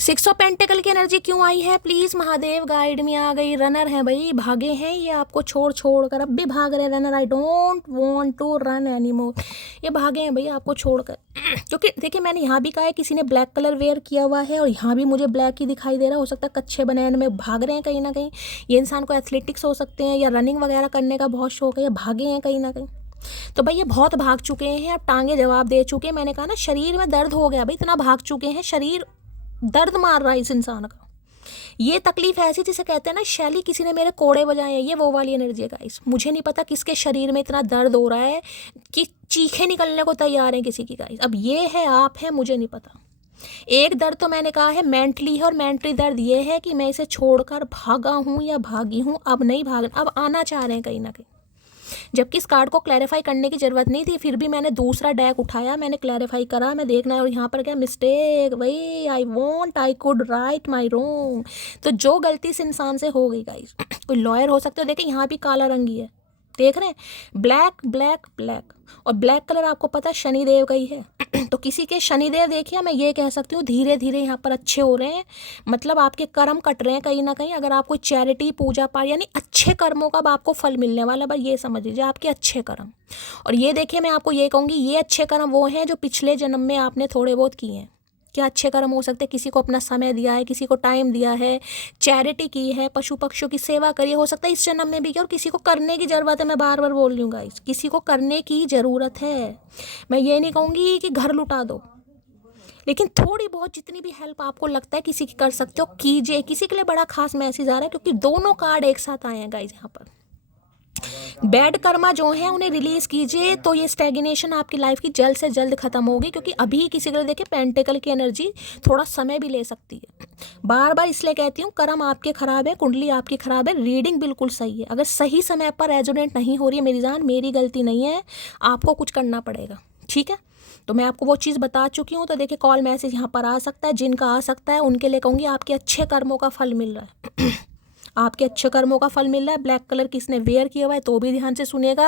6 of pentacle की एनर्जी क्यों आई है प्लीज महादेव, गाइड में। आ गई, रनर है भाई, भागे हैं ये आपको छोड़ कर, अब भी भाग रहे runner. I don't want to run any more, ये भागे हैं भाई आपको छोड़कर। क्योंकि देखिए मैंने यहाँ भी कहा है किसी ने ब्लैक कलर वेयर किया हुआ है, और यहाँ भी मुझे ब्लैक ही दिखाई दे रहा है। हो सकता है कच्चे बनैन में भाग रहे हैं कहीं ना कहीं। ये इंसान को एथलेटिक्स हो सकते हैं या रनिंग वगैरह करने का बहुत शौक है, या भागे हैं कहीं ना कहीं। तो भाई ये बहुत भाग चुके हैं, अब टांगे जवाब दे चुके हैं। मैंने कहा ना शरीर में दर्द हो गया भाई, इतना भाग चुके हैं, शरीर दर्द मार रहा है इस इंसान का। ये तकलीफ ऐसी जिसे कहते हैं ना शैली, किसी ने मेरे कोड़े बजाए हैं, ये वो वाली एनर्जी है गाइस। मुझे नहीं पता किसके शरीर में इतना दर्द हो रहा है कि चीखे निकलने को तैयार हैं किसी की गाइस। अब ये है आप है, मुझे नहीं पता। एक दर्द तो मैंने कहा है मेंटली है, और मेंटली दर्द ये है कि मैं इसे छोड़कर भागा हूँ या भागी हूँ, अब नहीं भागना, अब आना चाह रहे हैं कहीं ना कहीं। जबकि इस कार्ड को क्लैरिफाई करने की ज़रूरत नहीं थी, फिर भी मैंने दूसरा डेक उठाया, मैंने क्लैरिफाई करा, मैं देखना है। और यहाँ पर क्या मिस्टेक भाई, आई कुड राइट माई रोंग। तो जो गलती इस इंसान से हो गई गाइस, कोई लॉयर हो सकते हो। देखिए यहाँ भी काला रंग ही है, देख रहे हैं, ब्लैक ब्लैक ब्लैक, और ब्लैक कलर आपको पता शनिदेव का ही है। तो किसी के शनिदेव देखिए, मैं ये कह सकती हूँ धीरे धीरे यहाँ पर अच्छे हो रहे हैं, मतलब आपके कर्म कट रहे हैं कहीं ना कहीं। अगर आप कोई चैरिटी पूजा पाठ, यानी अच्छे कर्मों का अब आपको फल मिलने वाला, बस ये समझ लीजिए आपके अच्छे कर्म। और ये देखिए मैं आपको ये कहूँगी, ये अच्छे कर्म वो हैं जो पिछले जन्म में आपने थोड़े बहुत किए हैं। क्या अच्छे कर्म हो सकते हैं, किसी को अपना समय दिया है, किसी को टाइम दिया है, चैरिटी की है, पशु पक्षियों की सेवा करी है, हो सकता है इस जन्म में भी किया। और किसी को करने की ज़रूरत है, मैं बार बार बोल रही हूँ गाइस, किसी को करने की ज़रूरत है। मैं ये नहीं कहूँगी कि घर लुटा दो, लेकिन थोड़ी बहुत जितनी भी हेल्प आपको लगता है किसी की कर सकते हो कीजिए। किसी के लिए बड़ा खास मैसेज आ रहा है, क्योंकि दोनों कार्ड एक साथ आए हैं गाइस यहाँ पर। बैड कर्मा जो है उन्हें रिलीज कीजिए, तो ये स्टैग्नेशन आपकी लाइफ की जल्द से जल्द खत्म होगी। क्योंकि अभी किसी के लिए देखिए पेंटिकल की एनर्जी थोड़ा समय भी ले सकती है। बार बार इसलिए कहती हूँ, कर्म आपके खराब है, कुंडली आपकी खराब है, रीडिंग बिल्कुल सही है। अगर सही समय पर रेजोनेट नहीं हो रही है मेरी जान, मेरी गलती नहीं है, आपको कुछ करना पड़ेगा, ठीक है। तो मैं आपको वो चीज़ बता चुकी हूँ। तो देखिए कॉल मैसेज यहाँ पर आ सकता है, जिनका आ सकता है उनके लिए कहूँगी आपके अच्छे कर्मों का फल मिल रहा है। आपके अच्छे कर्मों का फल मिल रहा है। ब्लैक कलर किसने वेयर किया हुआ है तो भी ध्यान से सुनिएगा।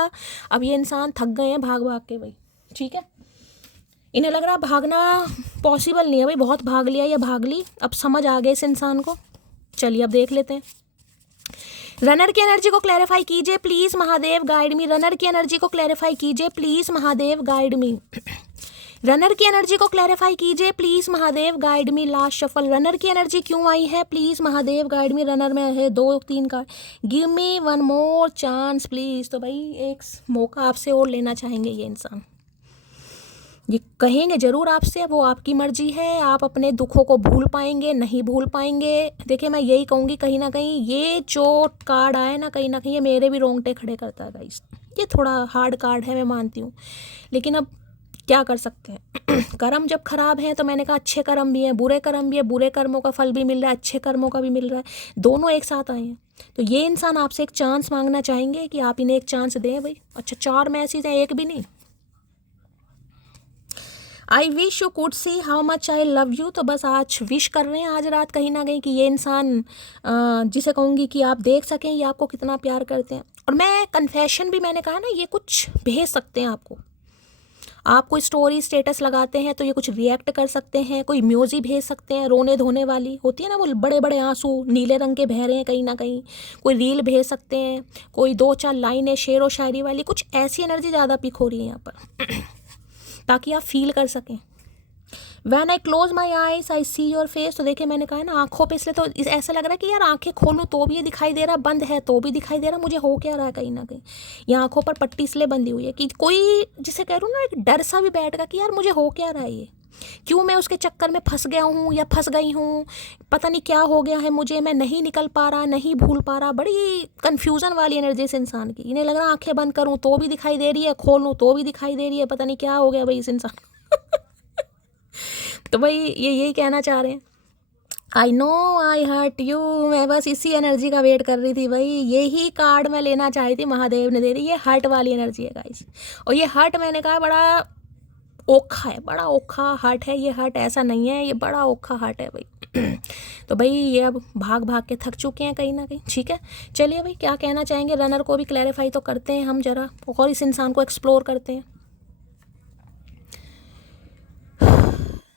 अब ये इंसान थक गए हैं भाग भाग के भाई, ठीक है। इन्हें लग रहा भागना पॉसिबल नहीं है भाई, बहुत भाग लिया या भाग ली, अब समझ आ गए इस इंसान को। चलिए अब देख लेते हैं। रनर की एनर्जी को क्लैरिफाई कीजिए please Mahadev, guide me. Runner की एनर्जी को क्लैरिफाई कीजिए please Mahadev, guide me. Runner की एनर्जी को क्लैरिफाई कीजिए please Mahadev, guide me. Last shuffle. Runner की एनर्जी क्यों आई है please Mahadev, guide me. Runner में है 2-3 card, give me one more chance please. तो भाई एक मौका आपसे और लेना चाहेंगे ये इंसान, ये कहेंगे जरूर आपसे, वो आपकी मर्जी है। आप अपने दुखों को भूल पाएंगे नहीं भूल पाएंगे। देखिए मैं यही कहूँगी, कहीं ना कहीं ये जो कार्ड आए ना, कहीं ना कहीं ये मेरे भी रोंगटे खड़े करता है गाइस। ये थोड़ा हार्ड कार्ड है मैं मानती हूँ, लेकिन अब क्या कर सकते हैं। कर्म जब खराब है तो मैंने कहा अच्छे कर्म भी हैं, बुरे कर्म भी है, बुरे कर्मों का फल भी मिल रहा है, अच्छे कर्मों का भी मिल रहा है, दोनों एक साथ आए हैं। तो ये इंसान आपसे एक चांस मांगना चाहेंगे कि आप इन्हें एक चांस दें भाई। अच्छा 4 मैसेज हैं, एक भी नहीं। I wish you could see how much I love you. तो बस आज विश कर रहे हैं आज रात कहीं ना कहीं कि ये इंसान जिसे कहूँगी कि आप देख सकें ये आपको कितना प्यार करते हैं। और मैं कन्फेशन भी मैंने कहा ना, ये कुछ भेज सकते हैं आपको। आप कोई स्टोरी स्टेटस लगाते हैं तो ये कुछ रिएक्ट कर सकते हैं, कोई म्यूजिक भेज सकते हैं, रोने धोने वाली होती है ना, वो बड़े बड़े आंसू नीले रंग के बह रहे हैं कहीं ना कहीं, कोई रील भेज सकते हैं, कोई 2-4 लाइनें शेर व शायरी वाली, कुछ ऐसी एनर्जी ज़्यादा पिक हो रही है यहाँ पर ताकि आप फील कर सकें। When I close my eyes I see your face. तो देखिए मैंने कहा है ना आंखों पे, इसलिए तो ऐसा लग रहा है कि यार आंखें खोलूँ तो भी ये दिखाई दे रहा, बंद है तो भी दिखाई दे रहा, मुझे हो क्या रहा है कहीं ना कहीं। ये आंखों पर पट्टी इसलिए बंधी हुई है कि कोई जिसे कह रहा हूँ ना, एक डर सा भी बैठेगा कि यार मुझे हो क्या रहा है, ये क्यों मैं उसके चक्कर में फंस गया हूँ या फंस गई हूँ, पता नहीं क्या हो गया है मुझे, मैं नहीं निकल पा रहा, नहीं भूल पा रहा। बड़ी कन्फ्यूज़न वाली एनर्जी इस इंसान की। इन्हें लग रहा आंखें बंद करूँ तो भी दिखाई दे रही है, खोलूँ तो भी दिखाई दे रही है, पता नहीं क्या हो गया भाई इस इंसान तो भाई ये यही कहना चाह रहे हैं। I know I hurt you. मैं बस इसी एनर्जी का वेट कर रही थी भाई, यही कार्ड मैं लेना चाही थी, महादेव ने दे दी। ये हर्ट वाली एनर्जी है गाइस। और ये हर्ट मैंने कहा बड़ा ओखा है, बड़ा ओखा हर्ट है ये। हर्ट ऐसा नहीं है, ये बड़ा ओखा हर्ट है भाई तो भाई ये अब भाग भाग के थक चुके हैं कहीं ना कहीं। ठीक है चलिए भाई, क्या कहना चाहेंगे, रनर को भी क्लैरिफाई तो करते हैं हम जरा, और इस इंसान को एक्सप्लोर करते हैं।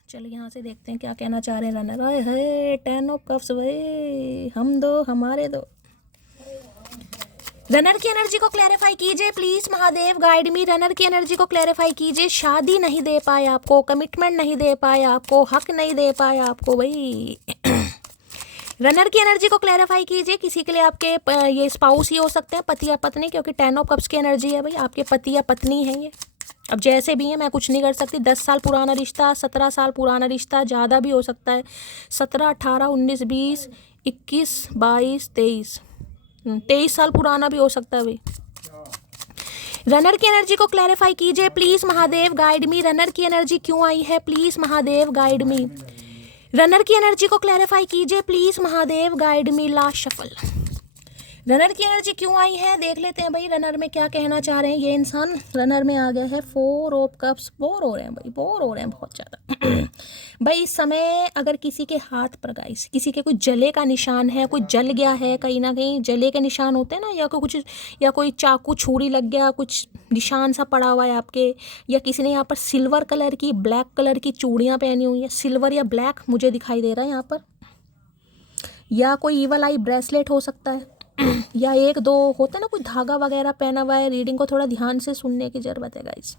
चलिए यहाँ से देखते हैं क्या कहना चाह रहे हैं रनर। आए है 10 ऑफ कप्स भाई, हम दो हमारे दो। रनर की एनर्जी को क्लैरिफाई कीजिए please, Mahadev guide me. Runner की एनर्जी को क्लैरिफाई कीजिए। शादी नहीं दे पाए आपको, कमिटमेंट नहीं दे पाए आपको, हक नहीं दे पाए आपको भाई रनर की एनर्जी को क्लैरिफाई कीजिए। किसी के लिए आपके ये स्पाउस ही हो सकते हैं, पति या पत्नी, क्योंकि 10 ऑफ कप्स की एनर्जी है भाई। आपके पति या पत्नी है ये, अब जैसे भी हैं मैं कुछ नहीं कर सकती। 10 साल पुराना रिश्ता, 17 साल पुराना रिश्ता, ज़्यादा भी हो सकता है। 17, 18, 19, 20, 21, 22, 23 साल पुराना भी हो सकता है भाई। रनर की एनर्जी को क्लैरिफाई कीजिए please, Mahadev guide me. Runner की एनर्जी क्यों आई है please, Mahadev guide me. Runner की एनर्जी को क्लैरिफाई कीजिए please, Mahadev guide me. Last shuffle. Runner की एनर्जी क्यों आई है देख लेते हैं भाई, रनर में क्या कहना चाह रहे हैं ये इंसान। रनर में आ गया है 4 ऑफ कप्स। बोर हो रहे हैं भाई, बोर हो रहे हैं बहुत ज़्यादा भाई इस समय अगर किसी के हाथ पर गाइस, किसी के कोई जले का निशान है, कोई जल गया है कहीं ना कहीं, जले के निशान होते हैं ना, या कोई कुछ, या कोई चाकू छुरी लग गया, कुछ निशान सा पड़ा हुआ है आपके, या किसी ने यहाँ पर सिल्वर कलर की, ब्लैक कलर की चूड़ियाँ पहनी हुई हैं, सिल्वर या ब्लैक मुझे दिखाई दे रहा है यहाँ पर, या कोई ईवल आई ब्रेसलेट हो सकता है या 1-2 होता है ना कोई धागा वगैरह पहना हुआ है। रीडिंग को थोड़ा ध्यान से सुनने की ज़रूरत है गाइस।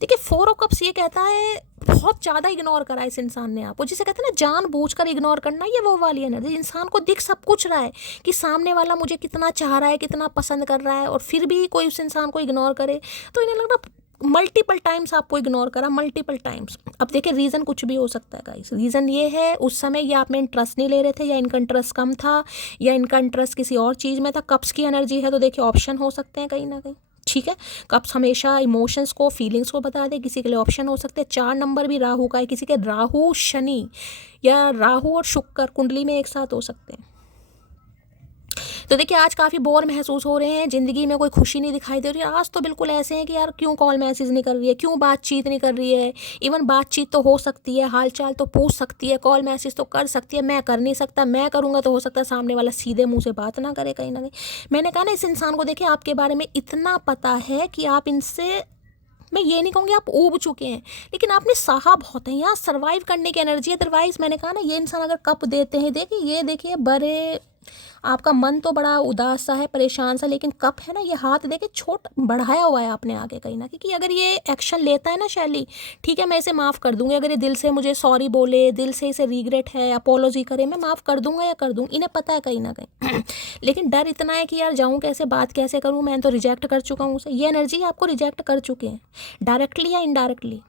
देखिए 4 ऑफ कप्स ये कहता है बहुत ज़्यादा इग्नोर करा इस इंसान ने आपको, जिसे कहते हैं ना जानबूझकर इग्नोर करना, ये वो वाली एनर्जी। इंसान को दिख सब कुछ रहा है कि सामने वाला मुझे कितना चाह रहा है, कितना पसंद कर रहा है, और फिर भी कोई उस इंसान को इग्नोर करे तो इन्हें लग रहा मल्टीपल टाइम्स आपको इग्नोर करा, मल्टीपल टाइम्स। अब देखिए रीज़न कुछ भी हो सकता है गाइस। रीज़न ये है उस समय ये आप में इंटरेस्ट नहीं ले रहे थे, या इनका इंटरेस्ट कम था, या इनका इंटरेस्ट किसी और चीज़ में था। कप्स की एनर्जी है तो देखिए ऑप्शन हो सकते हैं कहीं ना कहीं। ठीक है, कप्स हमेशा इमोशंस को, फीलिंग्स को बता दे। किसी के लिए ऑप्शन हो सकते हैं। 4 नंबर भी राहु का है, किसी के राहु शनि या राहु और शुक्र कुंडली में एक साथ हो सकते हैं। तो देखिए आज काफ़ी बोर महसूस हो रहे हैं, ज़िंदगी में कोई खुशी नहीं दिखाई दे रही है। आज तो बिल्कुल ऐसे हैं कि यार क्यों कॉल मैसेज नहीं कर रही है, क्यों बातचीत नहीं कर रही है। इवन बातचीत तो हो सकती है, हाल चाल तो पूछ सकती है, कॉल मैसेज तो कर सकती है, मैं कर नहीं सकता। मैं करूँगा तो हो सकता है सामने वाला सीधे मुँह से बात ना करे कहीं ना कहीं। मैंने कहा ना इस इंसान को देखिए आपके बारे में इतना पता है कि आप इनसे, मैं ये नहीं कहूँगी आप ऊब चुके हैं, लेकिन आपने सहा बहुत है। यहाँ सर्वाइव करने की एनर्जी है। अदरवाइज़ मैंने कहा ना ये इंसान अगर कप देते हैं, देखिए ये देखिए बड़े, आपका मन तो बड़ा उदास सा है, परेशान सा, लेकिन कप है ना, ये हाथ देखिए छोट बढ़ाया हुआ है आपने आगे कहीं ना, क्योंकि अगर ये एक्शन लेता है ना शैली, ठीक है मैं इसे माफ़ कर दूंगी। अगर ये दिल से मुझे सॉरी बोले, दिल से इसे रिग्रेट है, अपोलॉजी करे, मैं माफ़ कर दूंगा या कर दूँगी, इन्हें पता है कहीं ना कहीं लेकिन डर इतना है कि यार जाऊँ कैसे, बात कैसे करूँ, मैं तो रिजेक्ट कर चुका हूँ उसे। ये एनर्जी आपको रिजेक्ट कर चुके हैं डायरेक्टली या इनडायरेक्टली।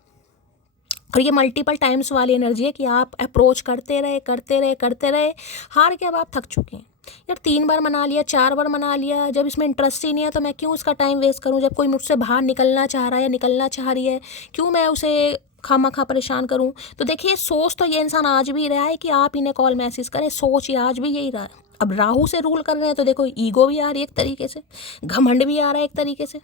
और ये मल्टीपल टाइम्स वाली एनर्जी है कि आप अप्रोच करते रहे, हार के अब आप थक चुके हैं। यार 3 बार मना लिया, 4 बार मना लिया, जब इसमें इंटरेस्ट ही नहीं है तो मैं क्यों उसका टाइम वेस्ट करूं। जब कोई मुझसे बाहर निकलना चाह रहा है या निकलना चाह रही है, क्यों मैं उसे खामखा परेशान करूं। तो देखिए सोच तो ये इंसान आज भी रहा है कि आप इन्हें कॉल मैसेज करें, सोच ये आज भी यही रहा है। अब राहु से रूल कर रहे हैं तो देखो ईगो भी आ रही है एक तरीके से, घमंड भी आ रहा है एक तरीके से।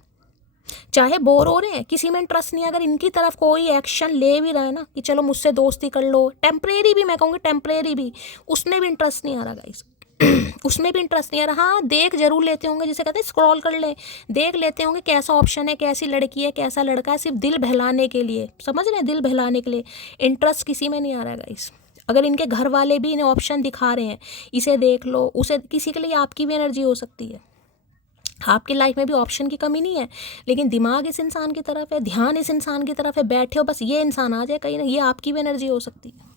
चाहे बोर हो रहे हैं, किसी में इंटरेस्ट नहीं है, अगर इनकी तरफ कोई एक्शन ले भी रहा है ना कि चलो मुझसे दोस्ती कर लो, टेम्परेरी भी, मैं कहूँगी टेम्परेरी भी, उसमें भी इंटरेस्ट नहीं आ रहा गाइस। उसमें भी इंटरेस्ट नहीं आ रहा। हाँ देख जरूर लेते होंगे, जिसे कहते हैं स्क्रॉल कर ले, देख लेते होंगे कैसा ऑप्शन है, कैसी लड़की है, कैसा लड़का है, सिर्फ दिल बहलाने के लिए, समझ रहे हैं, दिल बहलाने के लिए। इंटरेस्ट किसी में नहीं आ रहा गाइस। अगर इनके घर वाले भी इन्हें ऑप्शन दिखा रहे हैं, इसे देख लो, उसे, किसी के लिए आपकी भी एनर्जी हो सकती है। आपकी लाइफ में भी ऑप्शन की कमी नहीं है, लेकिन दिमाग इस इंसान की तरफ है, ध्यान इस इंसान की तरफ है, बैठे हो बस ये इंसान आ जाए कहीं ना, ये आपकी भी एनर्जी हो सकती है।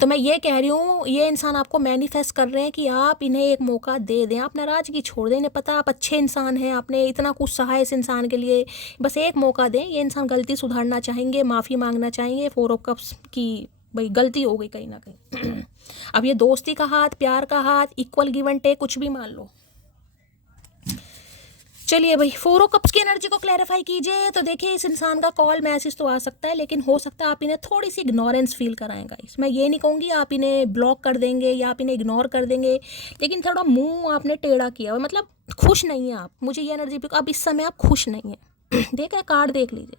तो मैं ये कह रही हूँ, ये इंसान आपको मैनिफेस्ट कर रहे हैं कि आप इन्हें एक मौका दे दें, आप नाराज़गी छोड़ दें। इन्हें पता आप अच्छे इंसान हैं, आपने इतना कुछ सहा है इस इंसान के लिए, बस एक मौका दें। ये इंसान गलती सुधारना चाहेंगे, माफ़ी मांगना चाहेंगे। 4 ऑफ कप्स की भाई गलती हो गई कहीं ना कहीं। अब ये दोस्ती का हाथ, प्यार का हाथ, इक्वल गिव एंड टेक, कुछ भी मान लो। चलिए भाई 4 ऑफ कप्स की एनर्जी को क्लैरिफाई कीजिए। तो देखिए इस इंसान का कॉल मैसेज तो आ सकता है, लेकिन हो सकता है आप इन्हें थोड़ी सी इग्नोरेंस फील कराएंगा। मैं ये नहीं कहूँगी आप इन्हें ब्लॉक कर देंगे या आप इन्हें इग्नोर कर देंगे, लेकिन थोड़ा मुंह आपने टेढ़ा किया हुआ, मतलब खुश नहीं है आप। मुझे ये एनर्जी, अब इस समय आप खुश नहीं है। देख रहे, कार्ड देख लीजिए,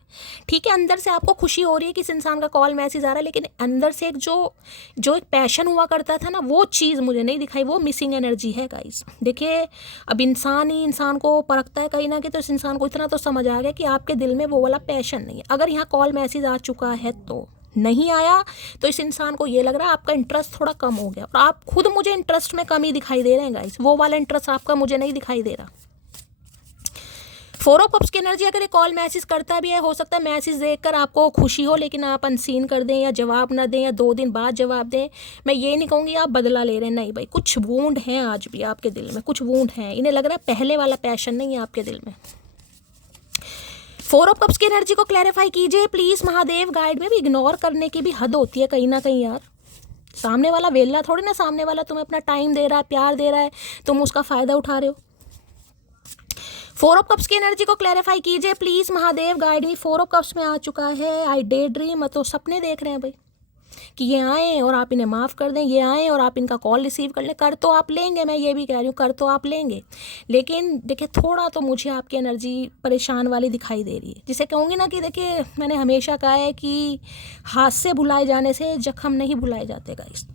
ठीक है। अंदर से आपको खुशी हो रही है कि इस इंसान का कॉल मैसेज आ रहा है, लेकिन अंदर से एक जो एक पैशन हुआ करता था ना, वो चीज़ मुझे नहीं दिखाई, वो मिसिंग एनर्जी है गाइस। देखिए अब इंसान ही इंसान को परखता है कहीं ना कहीं, तो इस इंसान को इतना तो समझ आ गया कि आपके दिल में वो वाला पैशन नहीं है। अगर यहाँ कॉल मैसेज आ चुका है तो नहीं आया, तो इस इंसान को ये लग रहा है आपका इंटरेस्ट थोड़ा कम हो गया, और आप खुद मुझे इंटरेस्ट में कमी दिखाई दे रहे हैं गाइस। वो वाला इंटरेस्ट आपका मुझे नहीं दिखाई दे रहा। 4 ऑफ कप्स की एनर्जी, अगर ये कॉल मैसेज करता भी है, हो सकता है मैसेज देखकर आपको खुशी हो, लेकिन आप अनसीन कर दें या जवाब ना दें या 2 दिन बाद जवाब दें। मैं ये नहीं कहूँगी आप बदला ले रहे हैं, नहीं भाई, कुछ वूंड हैं आज भी आपके दिल में, कुछ वूंड हैं। इन्हें लग रहा है पहले वाला पैशन नहीं है आपके दिल में। 4 ऑफ कप्स की एनर्जी को क्लैरिफाई कीजिए प्लीज़ महादेव। गाइड में भी इग्नोर करने की भी हद होती है कहीं ना कहीं यार। सामने वाला वेला थोड़ी ना, सामने वाला तुम्हें अपना टाइम दे रहा है, प्यार दे रहा है, तुम उसका फ़ायदा उठा रहे हो। 4 ऑफ कप्स की एनर्जी को क्लैरिफाई कीजिए please Mahadev. Guide me. 4 of cups में आ चुका है आई डे ड्रीम, तो सपने देख रहे हैं भाई कि ये आएँ और आप इन्हें माफ़ कर दें, ये आएँ और आप इनका कॉल रिसीव कर लें। कर तो आप लेंगे, मैं ये भी कह रही हूँ, कर तो आप लेंगे, लेकिन देखिए थोड़ा तो मुझे आपकी एनर्जी परेशान वाली दिखाई दे रही है। जिसे कहूँगी ना कि देखिए मैंने हमेशा कहा है कि हाथ से भुलाए जाने से जख्म नहीं भुलाए जाते गाइस।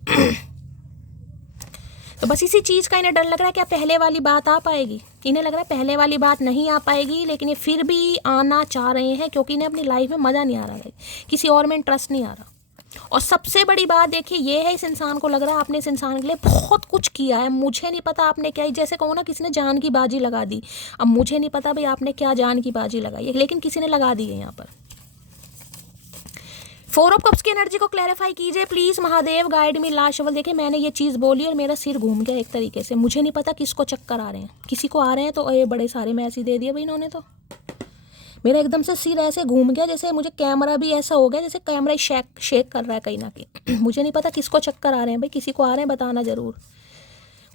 तो बस इसी चीज़ का इन्हें डर लग रहा है, क्या पहले वाली बात आ पाएगी। इन्हें लग रहा है पहले वाली बात नहीं आ पाएगी, लेकिन ये फिर भी आना चाह रहे हैं, क्योंकि इन्हें अपनी लाइफ में मज़ा नहीं आ रहा है, किसी और में इंटरेस्ट नहीं आ रहा। और सबसे बड़ी बात देखिए ये है, इस इंसान को लग रहा है आपने इस इंसान के लिए बहुत कुछ किया है। मुझे नहीं पता आपने क्या, जैसे कहो ना किसी ने जान की बाजी लगा दी। अब मुझे नहीं पता भाई आपने क्या जान की बाजी लगाई है, लेकिन किसी ने लगा दी है यहाँ पर। 4 ऑफ कप्स की एनर्जी को क्लैरिफाई कीजिए please Mahadev. Guide me last shovel. देखिए मैंने ये चीज़ बोली और मेरा सिर घूम गया एक तरीके से। मुझे नहीं पता किसको चक्कर आ रहे हैं, किसी को आ रहे हैं तो ये बड़े सारे मैसेज दे दिए भाई इन्होंने। तो मेरा एकदम से सिर ऐसे घूम गया, जैसे मुझे कैमरा भी ऐसा हो गया जैसे कैमरा शेक कर रहा है कहीं ना कहीं। मुझे नहीं पता किसको चक्कर आ रहे हैं भाई, किसी को आ रहे हैं बताना ज़रूर,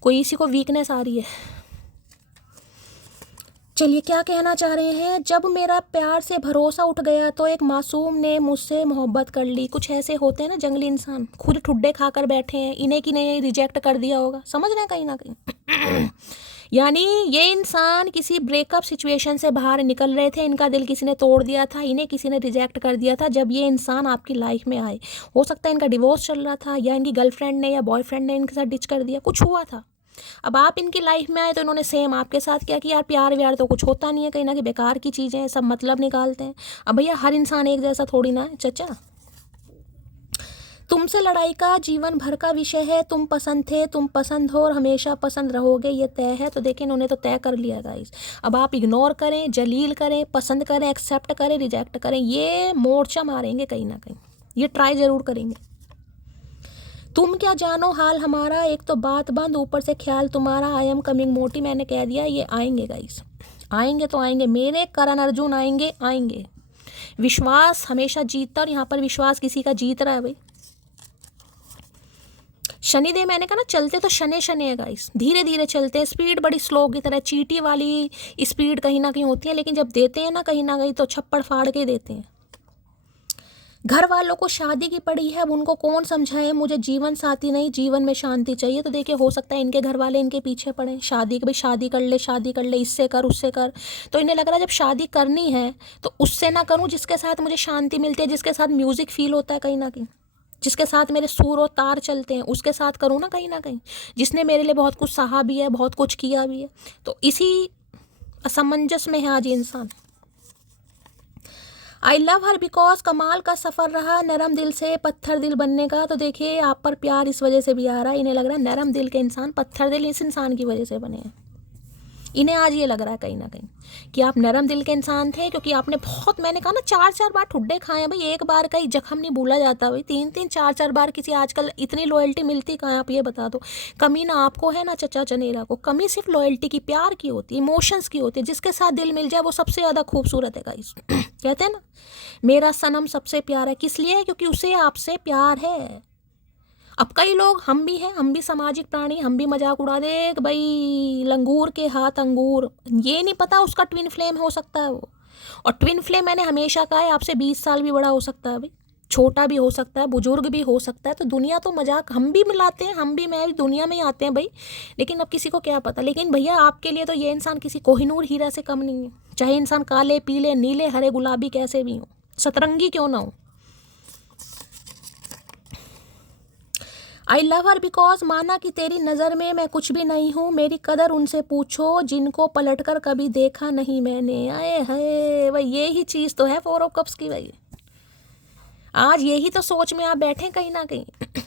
कोई इसी को वीकनेस आ रही है। चलिए क्या कहना चाह रहे हैं। जब मेरा प्यार से भरोसा उठ गया तो एक मासूम ने मुझसे मोहब्बत कर ली। कुछ ऐसे होते हैं ना जंगली इंसान, खुद ठुड्डे खाकर बैठे हैं, इन्हें कि नहीं रिजेक्ट कर दिया होगा, समझ रहे हैं कहीं ना कहीं। यानी ये इंसान किसी ब्रेकअप सिचुएशन से बाहर निकल रहे थे, इनका दिल किसी ने तोड़ दिया था, इन्हें किसी ने रिजेक्ट कर दिया था। जब ये इंसान आपकी लाइफ में आए, हो सकता है इनका डिवोर्स चल रहा था, या इनकी गर्लफ्रेंड ने या बॉयफ्रेंड ने इनके साथ डिच कर दिया, कुछ हुआ था। अब आप इनकी लाइफ में आए तो इन्होंने सेम आपके साथ क्या कि यार प्यार व्यार तो कुछ होता नहीं है, कहीं ना कहीं बेकार की चीज़ें हैं, सब मतलब निकालते हैं। अब भैया हर इंसान एक जैसा थोड़ी ना है चचा। तुमसे लड़ाई का जीवन भर का विषय है, तुम पसंद थे, तुम पसंद हो और हमेशा पसंद रहोगे, ये तय है। तो देखिए इन्होंने तो तय कर लिया गाइस। अब आप इग्नोर करें, जलील करें, पसंद करें, एक्सेप्ट करें, रिजेक्ट करें, ये मोर्चा मारेंगे कहीं ना कहीं, ये ट्राई ज़रूर करेंगे। तुम क्या जानो हाल हमारा, एक तो बात बंद ऊपर से ख्याल तुम्हारा। आई एम कमिंग मोटी, मैंने कह दिया ये आएंगे गाइस, आएंगे तो आएंगे, मेरे करण अर्जुन आएंगे आएंगे। विश्वास हमेशा जीतता, और यहाँ पर विश्वास किसी का जीत रहा है भाई। शनिदेव मैंने कहा ना, चलते तो शने शने है गाइस, धीरे धीरे चलते हैं, स्पीड बड़ी स्लो की तरह चींटी वाली स्पीड कहीं ना कहीं होती है, लेकिन जब देते हैं ना कहीं ना कहीं तो छप्पड़ फाड़ के देते हैं। घर वालों को शादी की पड़ी है, अब उनको कौन समझाए, मुझे जीवन साथी नहीं, जीवन में शांति चाहिए। तो देखिए हो सकता है इनके घर वाले इनके पीछे पड़े, शादी भाई शादी कर ले, शादी कर ले, इससे कर उससे कर। तो इन्हें लग रहा है जब शादी करनी है तो उससे ना करूँ जिसके साथ मुझे शांति मिलती है, जिसके साथ म्यूज़िक फील होता है कहीं ना कहीं, जिसके साथ मेरे सुर और तार चलते हैं, उसके साथ करूँ ना कहीं, जिसने मेरे लिए बहुत कुछ सहा भी है, बहुत कुछ किया भी है। तो इसी असमंजस में है आज ये इंसान। आई लव हर बिकॉज कमाल का सफ़र रहा नरम दिल से पत्थर दिल बनने का। तो देखिए आप पर प्यार इस वजह से भी आ रहा है, इन्हें लग रहा है नरम दिल के इंसान पत्थर दिल इस इंसान की वजह से बने हैं। इन्हें आज ये लग रहा है कहीं ना कहीं कि आप नरम दिल के इंसान थे, क्योंकि आपने बहुत, मैंने कहा ना 4-4 बार ठुड्डे खाए हैं भाई, एक बार का ही जख्म नहीं भूला जाता भाई, 3-3 4-4 बार किसी, आजकल इतनी लॉयल्टी मिलती कहाँ है, आप ये बता दो। कमी ना आपको है ना चचा चनेरा को, कमी सिर्फ लॉयल्टी की, प्यार की होती है, इमोशंस की होती है। जिसके साथ दिल मिल जाए वो सबसे ज़्यादा खूबसूरत है गाइस। कहते हैं ना मेरा सनम सबसे प्यारा है, किस लिए? क्योंकि उसे आपसे प्यार है। अब कई लोग, हम भी हैं, हम भी सामाजिक प्राणी, हम भी मजाक उड़ा दे भाई, लंगूर के हाथ अंगूर, ये नहीं पता उसका ट्विन फ्लेम हो सकता है वो। और ट्विन फ्लेम मैंने हमेशा कहा है, आपसे 20 साल भी बड़ा हो सकता है भाई, छोटा भी हो सकता है, बुजुर्ग भी हो सकता है। तो दुनिया तो मजाक हम भी मिलाते हैं, हम भी, मैं भी दुनिया में ही आते हैं भाई, लेकिन अब किसी को क्या पता। लेकिन भैया आपके लिए तो ये इंसान किसी कोहिनूर हीरा से कम नहीं है, चाहे इंसान काले पीले नीले हरे गुलाबी कैसे भी हो, सतरंगी क्यों ना हो। आई लव हर बिकॉज माना कि तेरी नज़र में मैं कुछ भी नहीं हूँ, मेरी कदर उनसे पूछो जिनको पलटकर कभी देखा नहीं मैंने। आए हाय भाई, ये ही चीज़ तो है 4 ऑफ कप्स की भाई, आज यही तो सोच में आप बैठे कहीं ना कहीं।